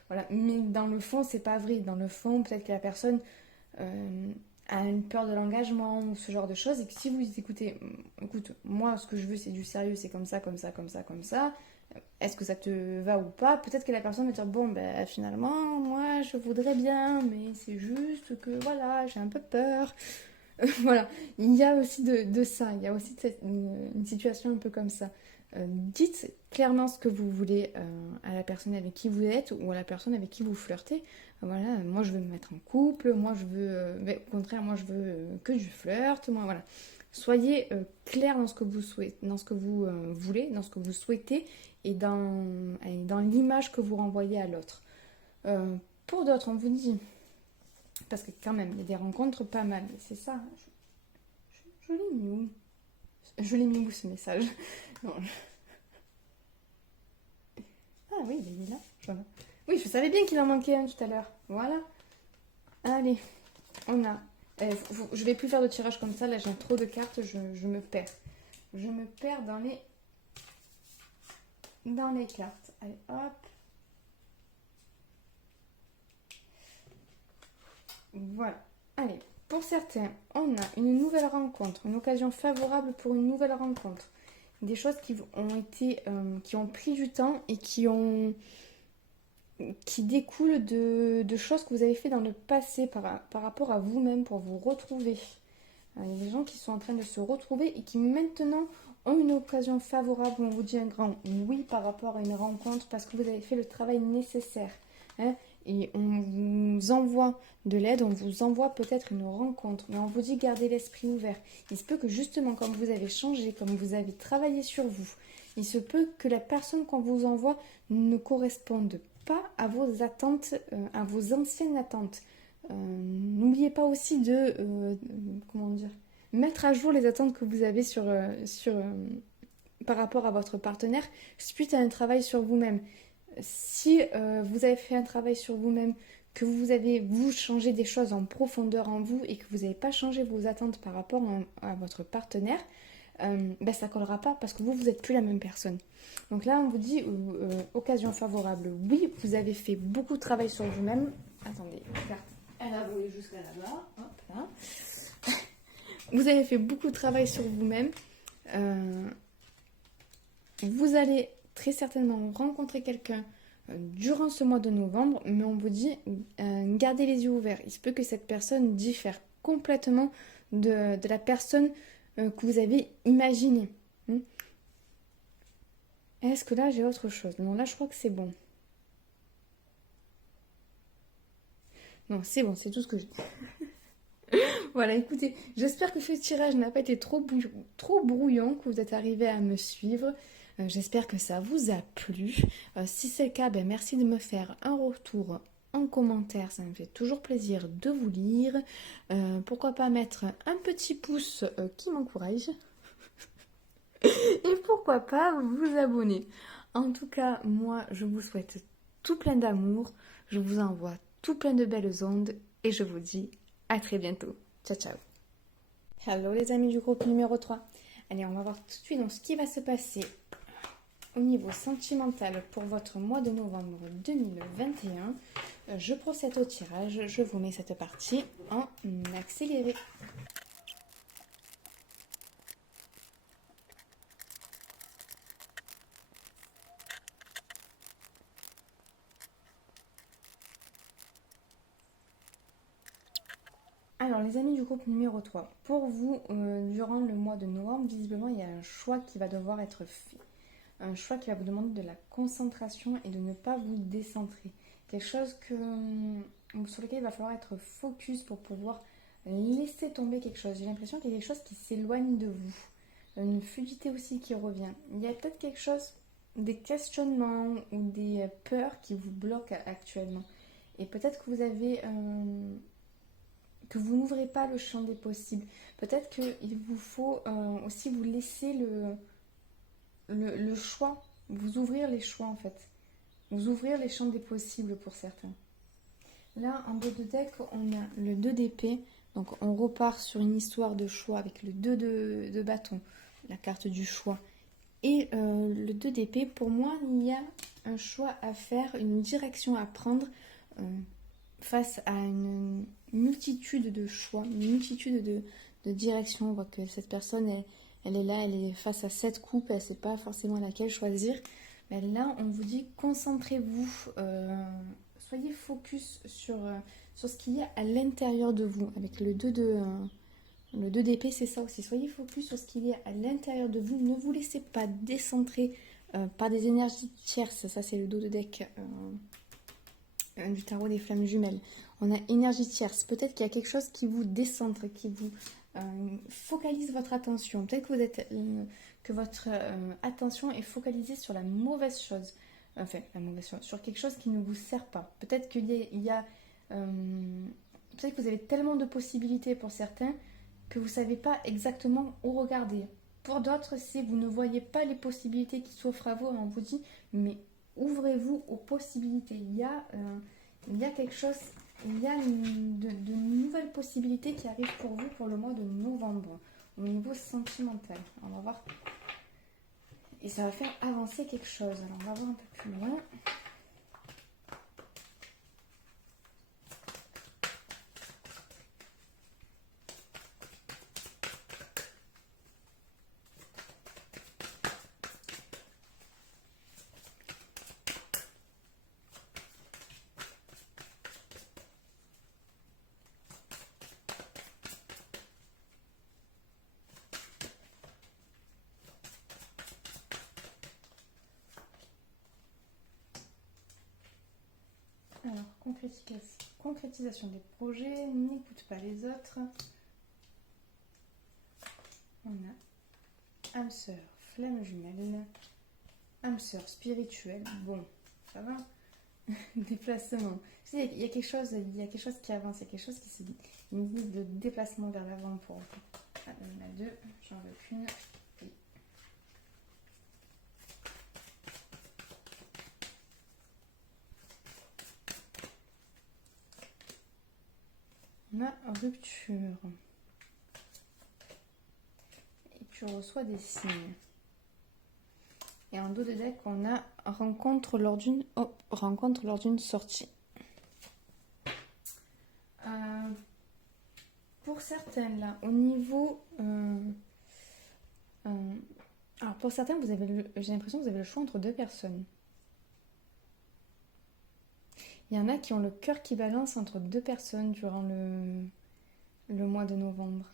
voilà. Mais dans le fond, c'est pas vrai. Dans le fond, peut-être que la personne a une peur de l'engagement ou ce genre de choses. Et que si vous écoutez, écoute, moi ce que je veux c'est du sérieux, c'est comme ça, comme ça, comme ça, comme ça. Est-ce que ça te va ou pas? Peut-être que la personne va dire bon ben finalement moi je voudrais bien mais c'est juste que voilà j'ai un peu peur. Voilà, il y a aussi de ça, il y a aussi une situation un peu comme ça. Dites clairement ce que vous voulez à la personne avec qui vous êtes ou à la personne avec qui vous flirtez. Voilà, moi je veux me mettre en couple, moi je veux, mais au contraire, moi je veux que du flirt, moi voilà. Soyez clair dans ce que vous souhaitez, dans ce que vous voulez, dans ce que vous souhaitez et dans l'image que vous renvoyez à l'autre. Pour d'autres, on vous dit, parce que quand même, il y a des rencontres pas mal, c'est ça, je l'ai mis où Je l'ai mis où ce message? Non. Ah oui, il est là. Voilà. Oui, je savais bien qu'il en manquait un tout à l'heure. Voilà. Allez, on a. Je vais plus faire de tirage comme ça. Là, j'ai trop de cartes. Je me perds. Je me perds dans les cartes. Allez, hop. Voilà. Allez, pour certains, on a une nouvelle rencontre, une occasion favorable pour une nouvelle rencontre. Des choses qui ont été, qui ont pris du temps et qui découlent de choses que vous avez fait dans le passé par rapport à vous-même pour vous retrouver. Il y a des gens qui sont en train de se retrouver et qui maintenant ont une occasion favorable où on vous dit un grand oui par rapport à une rencontre parce que vous avez fait le travail nécessaire. Hein, et on vous envoie de l'aide, on vous envoie peut-être une rencontre, mais on vous dit gardez l'esprit ouvert. Il se peut que justement comme vous avez changé, comme vous avez travaillé sur vous, il se peut que la personne qu'on vous envoie ne corresponde pas à vos attentes, à vos anciennes attentes. N'oubliez pas aussi comment dire, mettre à jour les attentes que vous avez par rapport à votre partenaire suite à un travail sur vous-même. Si vous avez fait un travail sur vous-même, que vous avez changé des choses en profondeur en vous et que vous n'avez pas changé vos attentes par rapport à votre partenaire, ben ça collera pas parce que vous n'êtes plus la même personne. Donc là, on vous dit occasion favorable. Oui, vous avez fait beaucoup de travail sur vous-même. Attendez, carte. Elle a volé jusqu'à là-bas. Hop là. Vous avez fait beaucoup de travail sur vous-même. Vous allez très certainement rencontrer quelqu'un durant ce mois de novembre, mais on vous dit gardez les yeux ouverts. Il se peut que cette personne diffère complètement de la personne que vous avez imaginée. Est-ce que là j'ai autre chose? Non, là je crois que c'est bon. Non, c'est bon, c'est tout ce que j'ai. Voilà, écoutez, j'espère que ce tirage n'a pas été trop brouillon, que vous êtes arrivé à me suivre. J'espère que ça vous a plu. Si c'est le cas, ben, merci de me faire un retour en commentaire. Ça me fait toujours plaisir de vous lire. Pourquoi pas mettre un petit pouce qui m'encourage. Et pourquoi pas vous abonner. En tout cas, moi, je vous souhaite tout plein d'amour. Je vous envoie tout plein de belles ondes. Et je vous dis à très bientôt. Ciao, ciao. Hello les amis du groupe numéro 3. Allez, on va voir tout de suite donc, ce qui va se passer au niveau sentimental pour votre mois de novembre 2021. Je procède au tirage. Je vous mets cette partie en accéléré. Alors les amis du groupe numéro 3, pour vous, durant le mois de novembre, visiblement il y a un choix qui va devoir être fait. Un choix qui va vous demander de la concentration et de ne pas vous décentrer. Quelque chose sur lequel il va falloir être focus pour pouvoir laisser tomber quelque chose. J'ai l'impression qu'il y a quelque chose qui s'éloigne de vous. Une fluidité aussi qui revient. Il y a peut-être quelque chose, des questionnements ou des peurs qui vous bloquent actuellement. Et peut-être que vous avez... que vous n'ouvrez pas le champ des possibles. Peut-être qu'il vous faut aussi vous laisser le choix, vous ouvrir les choix en fait. Vous ouvrir les champs des possibles pour certains. Là, en dos de deck, on a le 2 d'épée. Donc on repart sur une histoire de choix avec le 2 de bâton, la carte du choix. Et le 2 d'épée, pour moi, il y a un choix à faire, une direction à prendre face à une multitude de choix, une multitude de directions. On voit que cette personne, elle est là, elle est face à 7 coupes, elle ne sait pas forcément laquelle choisir. Mais là, on vous dit, concentrez-vous, soyez focus sur ce qu'il y a à l'intérieur de vous. Avec le 2 d'épée, c'est ça aussi. Soyez focus sur ce qu'il y a à l'intérieur de vous. Ne vous laissez pas décentrer par des énergies tierces. Ça, c'est le dos de deck du tarot des flammes jumelles. On a énergie tierce. Peut-être qu'il y a quelque chose qui vous décentre, qui vous focalise votre attention. Peut-être que votre attention est focalisée sur la mauvaise chose. Enfin, la mauvaise chose. Sur quelque chose qui ne vous sert pas. Peut-être qu'il y a peut-être que vous avez tellement de possibilités pour certains que vous ne savez pas exactement où regarder. Pour d'autres, si vous ne voyez pas les possibilités qui s'offrent à vous, on vous dit, mais ouvrez-vous aux possibilités. Il y a quelque chose, il y a de nouvelles possibilités qui arrivent pour vous pour le mois de novembre, au niveau sentimental. On va voir. Et ça va faire avancer quelque chose. Alors, on va voir un peu plus loin. Alors, concrétisation des projets, n'écoute pas les autres. On a âme sœur, flamme jumelle, âme sœur spirituelle. Bon, ça va. Déplacement. Il y a quelque chose, il y a quelque chose qui avance, il y a quelque chose qui se dit. Une idée de déplacement vers l'avant pour vous. Ah, il y en a deux, j'en veux qu'une. On a rupture. Et tu reçois des signes. Et en dos de deck, on a rencontre lors d'une sortie. Pour certaines, là, au niveau... alors, pour certains, j'ai l'impression que vous avez le choix entre deux personnes. Il y en a qui ont le cœur qui balance entre deux personnes durant le mois de novembre.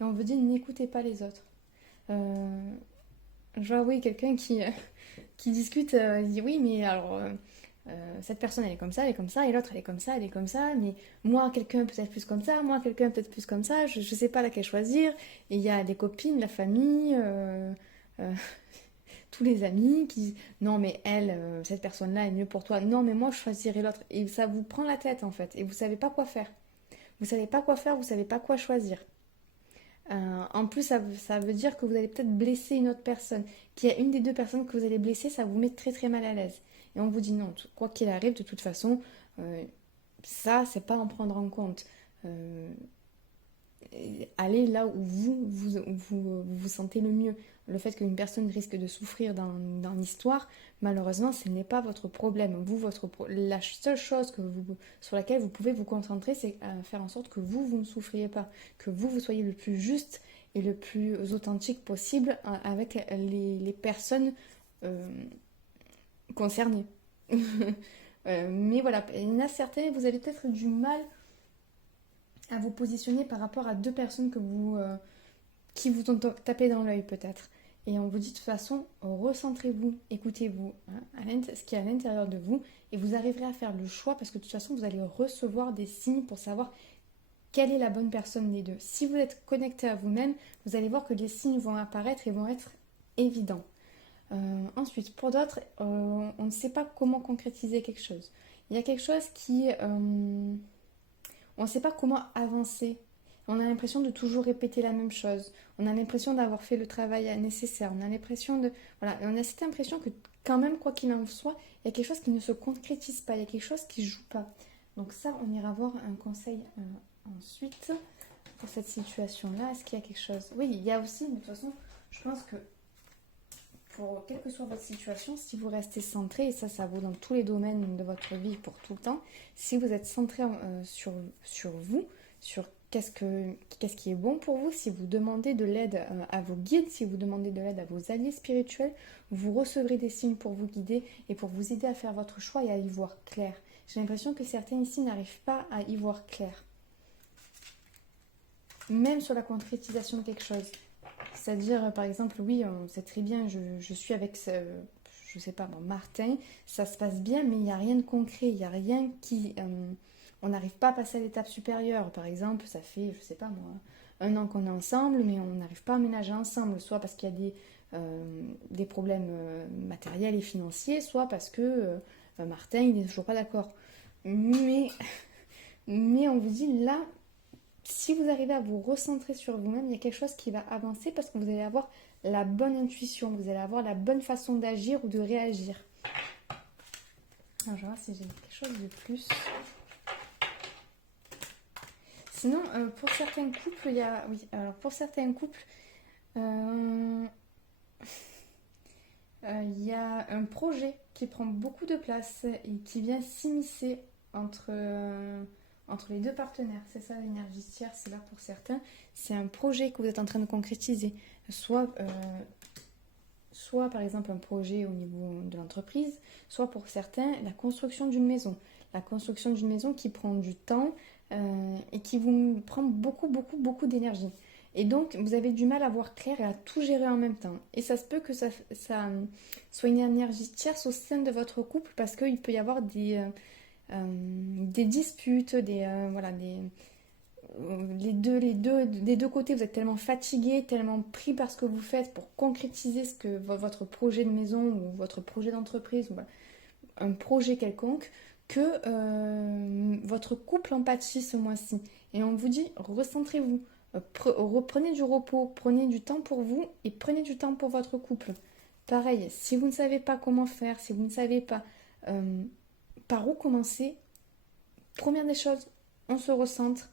Et on vous dit, n'écoutez pas les autres. Je vois, oui, quelqu'un qui discute, il dit, oui, mais alors... cette personne elle est comme ça, et l'autre elle est comme ça, elle est comme ça, mais moi quelqu'un peut-être plus comme ça, moi quelqu'un peut-être plus comme ça, je sais pas laquelle choisir. Et il y a des copines, la famille, tous les amis qui disent non mais elle, cette personne-là est mieux pour toi, non mais moi je choisirais l'autre. Et ça vous prend la tête en fait, et vous savez pas quoi faire. Vous savez pas quoi faire, vous savez pas quoi choisir. En plus, ça veut dire que vous allez peut-être blesser une autre personne. Qu'il y a une des deux personnes que vous allez blesser, ça vous met très très mal à l'aise. Et on vous dit non, quoi qu'il arrive, de toute façon, ça, c'est pas en prendre en compte. Euh, Allez là où vous sentez le mieux. Le fait qu'une personne risque de souffrir dans l'histoire, malheureusement, ce n'est pas votre problème. La seule chose sur laquelle vous pouvez vous concentrer, c'est faire en sorte que vous ne souffriez pas. Que vous soyez le plus juste et le plus authentique possible avec les personnes concernées. Mais voilà, il y en a certains, vous avez peut-être du mal à vous positionner par rapport à deux personnes qui vous ont tapé dans l'œil peut-être. Et on vous dit de toute façon, recentrez-vous, écoutez-vous, hein, ce qui est à l'intérieur de vous, et vous arriverez à faire le choix parce que de toute façon, vous allez recevoir des signes pour savoir quelle est la bonne personne des deux. Si vous êtes connecté à vous-même, vous allez voir que les signes vont apparaître et vont être évidents. Ensuite, pour d'autres, on ne sait pas comment concrétiser quelque chose. Il y a quelque chose on ne sait pas comment avancer. On a l'impression de toujours répéter la même chose. On a l'impression d'avoir fait le travail nécessaire. On a l'impression de... Voilà, et on a cette impression que quand même, quoi qu'il en soit, il y a quelque chose qui ne se concrétise pas. Il y a quelque chose qui ne joue pas. Donc ça, on ira voir un conseil ensuite pour cette situation-là. Est-ce qu'il y a quelque chose? Oui, il y a aussi, de toute façon, je pense que pour quelle que soit votre situation, si vous restez centré, et ça vaut dans tous les domaines de votre vie pour tout le temps, si vous êtes centré sur vous, sur qu'est-ce qui est bon pour vous, si vous demandez de l'aide à vos guides, si vous demandez de l'aide à vos alliés spirituels, vous recevrez des signes pour vous guider et pour vous aider à faire votre choix et à y voir clair. J'ai l'impression que certains ici n'arrivent pas à y voir clair. Même sur la concrétisation de quelque chose. C'est-à-dire, par exemple, oui, on sait très bien, je suis avec, je sais pas, Martin, ça se passe bien, mais il n'y a rien de concret, il n'y a rien qui... on n'arrive pas à passer à l'étape supérieure. Par exemple, ça fait, je sais pas moi, 1 an qu'on est ensemble, mais on n'arrive pas à emménager ensemble, soit parce qu'il y a des problèmes matériels et financiers, soit parce que Martin, il n'est toujours pas d'accord. Mais on vous dit, là, si vous arrivez à vous recentrer sur vous-même, il y a quelque chose qui va avancer parce que vous allez avoir la bonne intuition, vous allez avoir la bonne façon d'agir ou de réagir. Alors, je vais voir si j'ai quelque chose de plus. Sinon, pour certains couples, il y a... Oui, alors pour certains couples, il y a un projet qui prend beaucoup de place et qui vient s'immiscer entre les deux partenaires. C'est ça l'énergie tierce, c'est là pour certains. C'est un projet que vous êtes en train de concrétiser. Soit par exemple un projet au niveau de l'entreprise, soit pour certains la construction d'une maison. La construction d'une maison qui prend du temps et qui vous prend beaucoup, beaucoup, beaucoup d'énergie. Et donc, vous avez du mal à voir clair et à tout gérer en même temps. Et ça se peut que ça soit une énergie tierce au sein de votre couple parce qu'il peut y avoir des disputes, des deux côtés, vous êtes tellement fatigué, tellement pris par ce que vous faites pour concrétiser votre projet de maison ou votre projet d'entreprise ou un projet quelconque que votre couple en pâtit ce mois-ci. Et on vous dit, recentrez-vous, reprenez du repos, prenez du temps pour vous et prenez du temps pour votre couple. Pareil, si vous ne savez pas comment faire, si vous ne savez pas par où commencer, première des choses, on se recentre,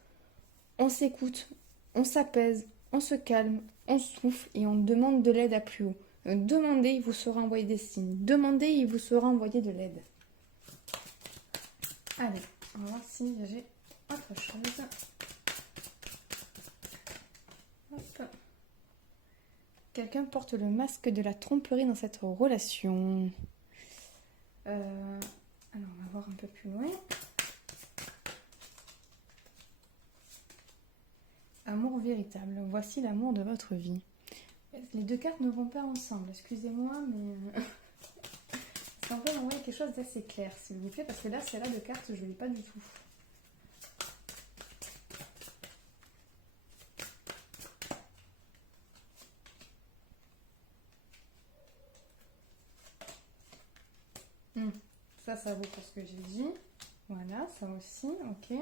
on s'écoute, on s'apaise, on se calme, on souffle et on demande de l'aide à plus haut. Demandez, il vous sera envoyé des signes. Demandez, il vous sera envoyé de l'aide. Allez, on va voir si j'ai autre chose. Hop. Quelqu'un porte le masque de la tromperie dans cette relation. Alors, on va voir un peu plus loin. Amour véritable. Voici l'amour de votre vie. Les deux cartes ne vont pas ensemble. Excusez-moi, mais c'est un peu d'envoyer quelque chose d'assez clair, s'il vous plaît, parce que là, celle-là de cartes, je ne lis pas du tout. Ça vaut pour ce que j'ai dit. Voilà, ça aussi, ok.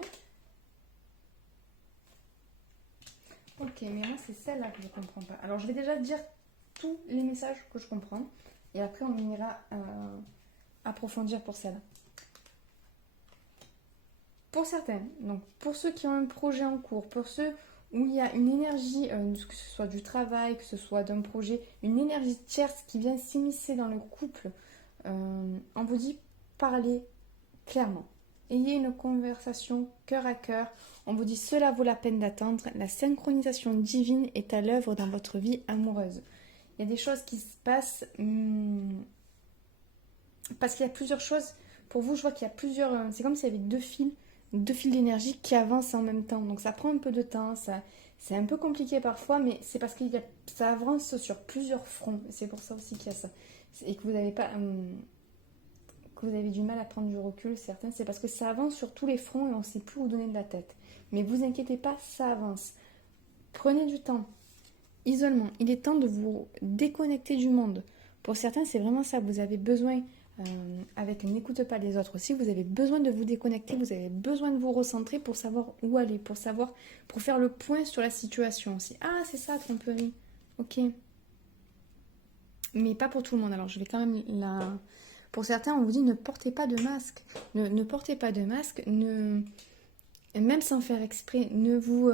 Ok, mais moi, c'est celle-là que je ne comprends pas. Alors, je vais déjà dire tous les messages que je comprends. Et après, on ira approfondir pour celle-là. Pour certaines, donc pour ceux qui ont un projet en cours, pour ceux où il y a une énergie, que ce soit du travail, que ce soit d'un projet, une énergie tierce qui vient s'immiscer dans le couple, on vous dit parlez clairement. Ayez une conversation cœur à cœur. On vous dit cela vaut la peine d'attendre. La synchronisation divine est à l'œuvre dans votre vie amoureuse. Il y a des choses qui se passent parce qu'il y a plusieurs choses. Pour vous, je vois qu'il y a plusieurs... c'est comme s'il y avait deux fils d'énergie qui avancent en même temps. Donc ça prend un peu de temps, c'est un peu compliqué parfois, mais c'est parce que ça avance sur plusieurs fronts. C'est pour ça aussi qu'il y a ça. Et que vous n'avez pas... que vous avez du mal à prendre du recul, certains, c'est parce que ça avance sur tous les fronts et on ne sait plus où donner de la tête. Mais vous inquiétez pas, ça avance. Prenez du temps. Isolement. Il est temps de vous déconnecter du monde. Pour certains, c'est vraiment ça. Vous avez besoin, avec n'écoute pas les autres aussi, vous avez besoin de vous déconnecter, vous avez besoin de vous recentrer pour savoir où aller, pour faire le point sur la situation aussi. Ah, c'est ça, tromperie. Ok. Mais pas pour tout le monde. Alors, je vais quand même la... Pour certains, on vous dit ne portez pas de masque. Ne portez pas de masque. Même sans faire exprès, ne vous...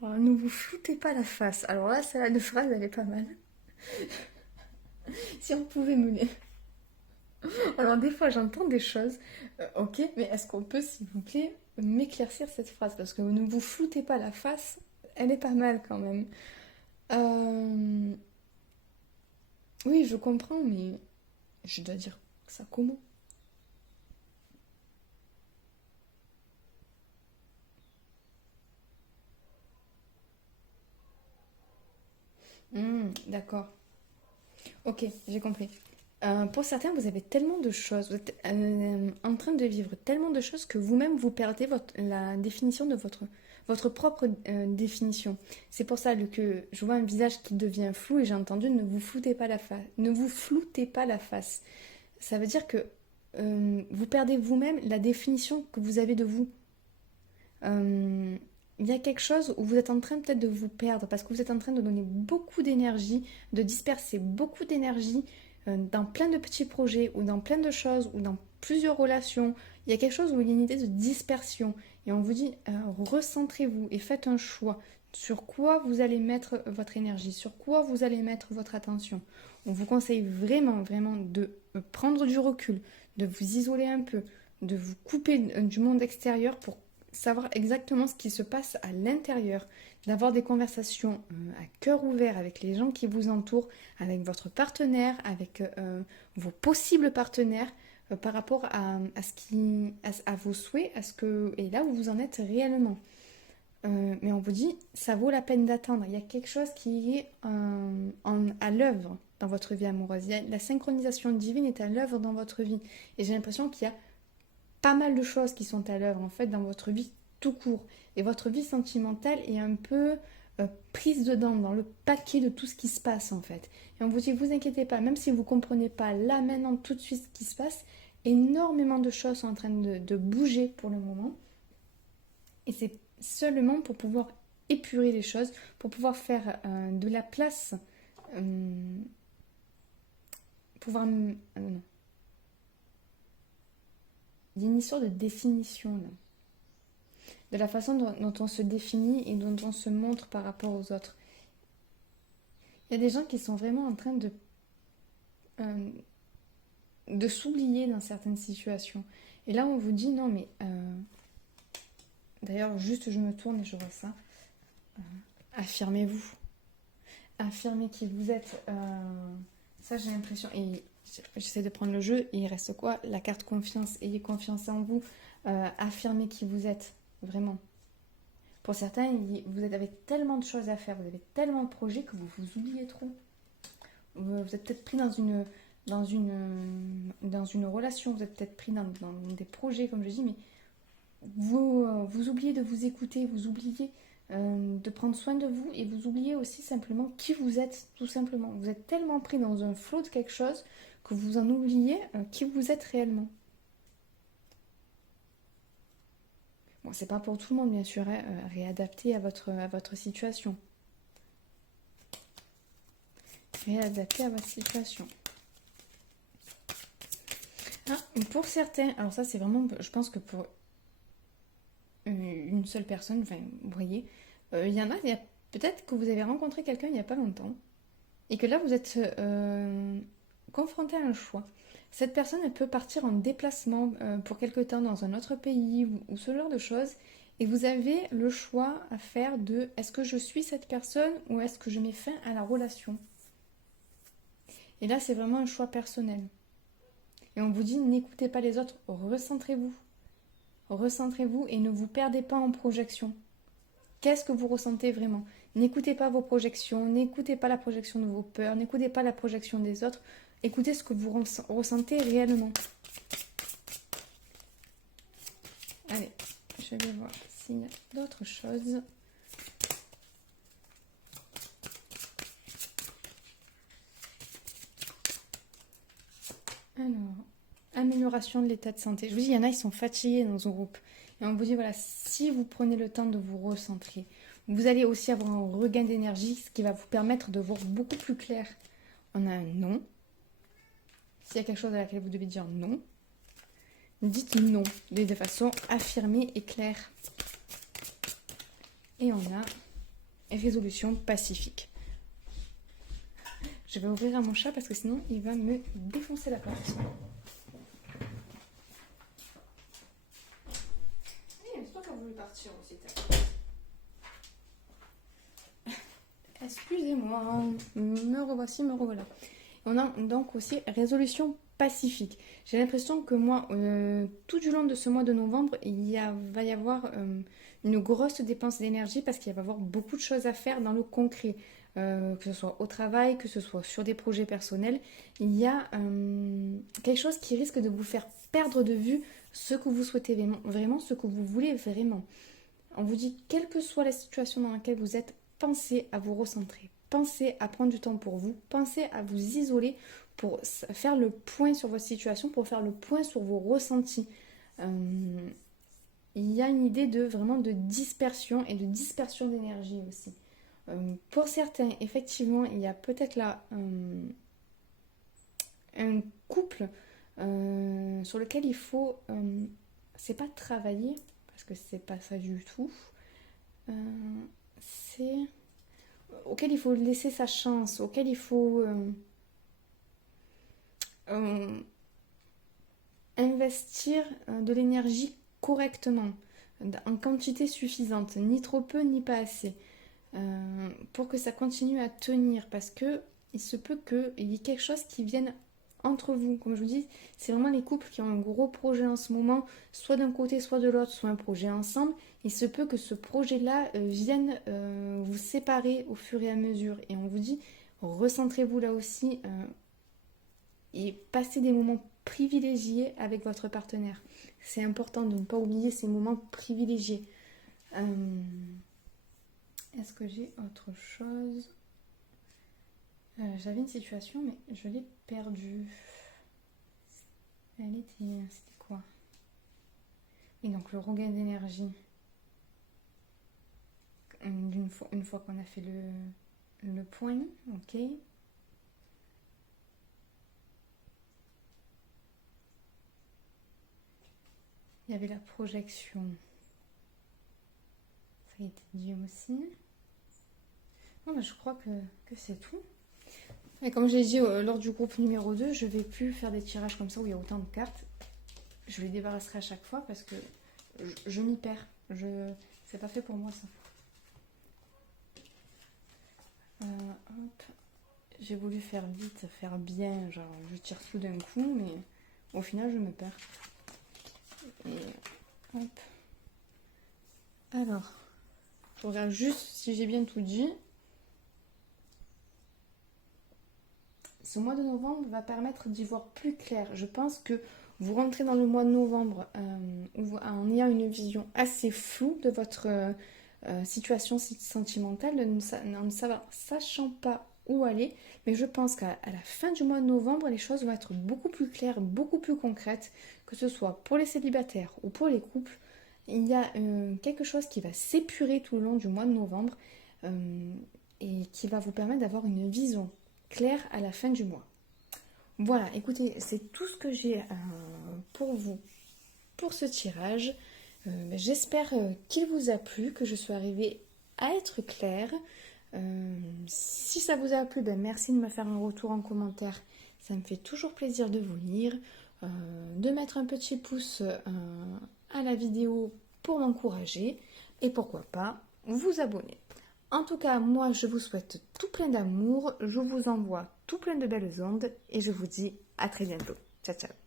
Alors, ne vous floutez pas la face. Alors là, celle-là de phrase, elle est pas mal. Si on pouvait me... Alors des fois, j'entends des choses. Ok, mais est-ce qu'on peut, s'il vous plaît, m'éclaircir cette phrase? Parce que ne vous floutez pas la face, elle est pas mal quand même. Oui, je comprends, mais je dois dire ça comment? D'accord. Ok, j'ai compris. Pour certains, vous avez tellement de choses, vous êtes en train de vivre tellement de choses que vous-même vous perdez la définition de votre propre définition. C'est pour ça que je vois un visage qui devient flou et j'ai entendu ne vous floutez pas la face. Ne vous floutez pas la face. Ça veut dire que vous perdez vous-même la définition que vous avez de vous. Il y a quelque chose où vous êtes en train peut-être de vous perdre parce que vous êtes en train de donner beaucoup d'énergie, de disperser beaucoup d'énergie dans plein de petits projets ou dans plein de choses ou dans plusieurs relations. Il y a quelque chose où il y a une idée de dispersion et on vous dit recentrez-vous et faites un choix sur quoi vous allez mettre votre énergie, sur quoi vous allez mettre votre attention. On vous conseille vraiment, vraiment de prendre du recul, de vous isoler un peu, de vous couper du monde extérieur pour savoir exactement ce qui se passe à l'intérieur, d'avoir des conversations à cœur ouvert avec les gens qui vous entourent, avec votre partenaire, avec vos possibles partenaires, par rapport à vos souhaits, et là où vous en êtes réellement. Mais on vous dit, ça vaut la peine d'attendre. Il y a quelque chose qui est à l'œuvre dans votre vie amoureuse. La synchronisation divine est à l'œuvre dans votre vie. Et j'ai l'impression qu'il y a pas mal de choses qui sont à l'œuvre en fait dans votre vie tout court. Et votre vie sentimentale est un peu prise dedans, dans le paquet de tout ce qui se passe en fait. Et on vous dit, vous inquiétez pas, même si vous ne comprenez pas là maintenant tout de suite ce qui se passe, énormément de choses sont en train de bouger pour le moment. Et c'est seulement pour pouvoir épurer les choses, pour pouvoir faire de la place, pouvoir... non. Il y a une histoire de définition là. De la façon dont on se définit et dont on se montre par rapport aux autres. Il y a des gens qui sont vraiment en train de s'oublier dans certaines situations. Et là, on vous dit non, mais d'ailleurs, juste je me tourne et je vois ça. Affirmez-vous. Affirmez qui vous êtes. Ça, j'ai l'impression. Et j'essaie de prendre le jeu. Et il reste quoi? La carte confiance. Ayez confiance en vous. Affirmez qui vous êtes. Vraiment. Pour certains, vous avez tellement de choses à faire. Vous avez tellement de projets que vous vous oubliez trop. Vous êtes peut-être pris dans une relation. Vous êtes peut-être pris dans des projets, comme je dis. Mais vous oubliez de vous écouter. Vous oubliez de prendre soin de vous et vous oubliez aussi simplement qui vous êtes, tout simplement. Vous êtes tellement pris dans un flot de quelque chose que vous en oubliez qui vous êtes réellement. Bon, c'est pas pour tout le monde, bien sûr, hein, réadapter à votre situation. Réadapter à votre situation. Ah, pour certains, alors ça c'est vraiment, je pense que pour une seule personne, enfin, vous voyez, il y en a peut-être que vous avez rencontré quelqu'un il n'y a pas longtemps et que là vous êtes confronté à un choix. Cette personne, elle peut partir en déplacement pour quelque temps dans un autre pays ou ce genre de choses. Et vous avez le choix à faire de est-ce que je suis cette personne ou est-ce que je mets fin à la relation. Et là, c'est vraiment un choix personnel. Et on vous dit n'écoutez pas les autres, recentrez-vous. Recentrez-vous et ne vous perdez pas en projection. Qu'est-ce que vous ressentez vraiment? N'écoutez pas vos projections, n'écoutez pas la projection de vos peurs, n'écoutez pas la projection des autres. Écoutez ce que vous ressentez réellement. Allez, je vais voir s'il y a d'autres choses. Alors, amélioration de l'état de santé. Je vous dis, il y en a, ils sont fatigués dans ce groupe. Et on vous dit, voilà, si vous prenez le temps de vous recentrer, vous allez aussi avoir un regain d'énergie, ce qui va vous permettre de voir beaucoup plus clair. On a un non. S'il y a quelque chose à laquelle vous devez dire non, dites non de façon affirmée et claire. Et on a résolution pacifique. Je vais ouvrir à mon chat parce que sinon il va me défoncer la porte. C'est toi qui as voulu partir aussi. Excusez-moi, me revoici, me revoilà. On a donc aussi résolution pacifique. J'ai l'impression que moi, tout du long de ce mois de novembre, va y avoir une grosse dépense d'énergie parce qu'il va y avoir beaucoup de choses à faire dans le concret. Que ce soit au travail, que ce soit sur des projets personnels. Il y a quelque chose qui risque de vous faire perdre de vue ce que vous souhaitez vraiment, ce que vous voulez vraiment. On vous dit, quelle que soit la situation dans laquelle vous êtes, pensez à vous recentrer. Pensez à prendre du temps pour vous. Pensez à vous isoler pour faire le point sur votre situation, pour faire le point sur vos ressentis. il y a une idée de vraiment de dispersion et de dispersion d'énergie aussi. Pour certains, effectivement, il y a peut-être là un couple sur lequel il faut, c'est pas travailler, parce que c'est pas ça du tout, c'est auquel il faut laisser sa chance, auquel il faut euh, investir de l'énergie correctement, en quantité suffisante, ni trop peu ni pas assez, pour que ça continue à tenir, parce que il se peut qu'il y ait quelque chose qui vienne entre vous. Comme je vous dis, c'est vraiment les couples qui ont un gros projet en ce moment, soit d'un côté, soit de l'autre, soit un projet ensemble. Il se peut que ce projet-là vienne vous séparer au fur et à mesure. Et on vous dit, recentrez-vous là aussi et passez des moments privilégiés avec votre partenaire. C'est important de ne pas oublier ces moments privilégiés. Est-ce que j'ai autre chose? J'avais une situation, mais je l'ai perdue. C'était quoi? Et donc le regain d'énergie. Une fois qu'on a fait le point, ok. Il y avait la projection. Ça a été dit aussi. Non, je crois que c'est tout. Et comme je l'ai dit lors du groupe numéro 2, je ne vais plus faire des tirages comme ça où il y a autant de cartes. Je les débarrasserai à chaque fois parce que je m'y perds. C'est pas fait pour moi ça. Hop. J'ai voulu faire vite, faire bien, genre je tire tout d'un coup, mais au final je me perds. Et hop. Alors, je regarde juste si j'ai bien tout dit. Ce mois de novembre va permettre d'y voir plus clair. Je pense que vous rentrez dans le mois de novembre en ayant une vision assez floue de votre situation sentimentale, en ne sachant pas où aller. Mais je pense qu'à la fin du mois de novembre, les choses vont être beaucoup plus claires, beaucoup plus concrètes, que ce soit pour les célibataires ou pour les couples. Il y a quelque chose qui va s'épurer tout le long du mois de novembre et qui va vous permettre d'avoir une vision claire à la fin du mois. Voilà, écoutez, c'est tout ce que j'ai pour vous pour ce tirage. J'espère qu'il vous a plu, que je suis arrivée à être claire. Si ça vous a plu, merci de me faire un retour en commentaire. Ça me fait toujours plaisir de vous lire. De mettre un petit pouce à la vidéo pour m'encourager. Et pourquoi pas, vous abonner. En tout cas, moi, je vous souhaite tout plein d'amour. Je vous envoie tout plein de belles ondes. Et je vous dis à très bientôt. Ciao, ciao.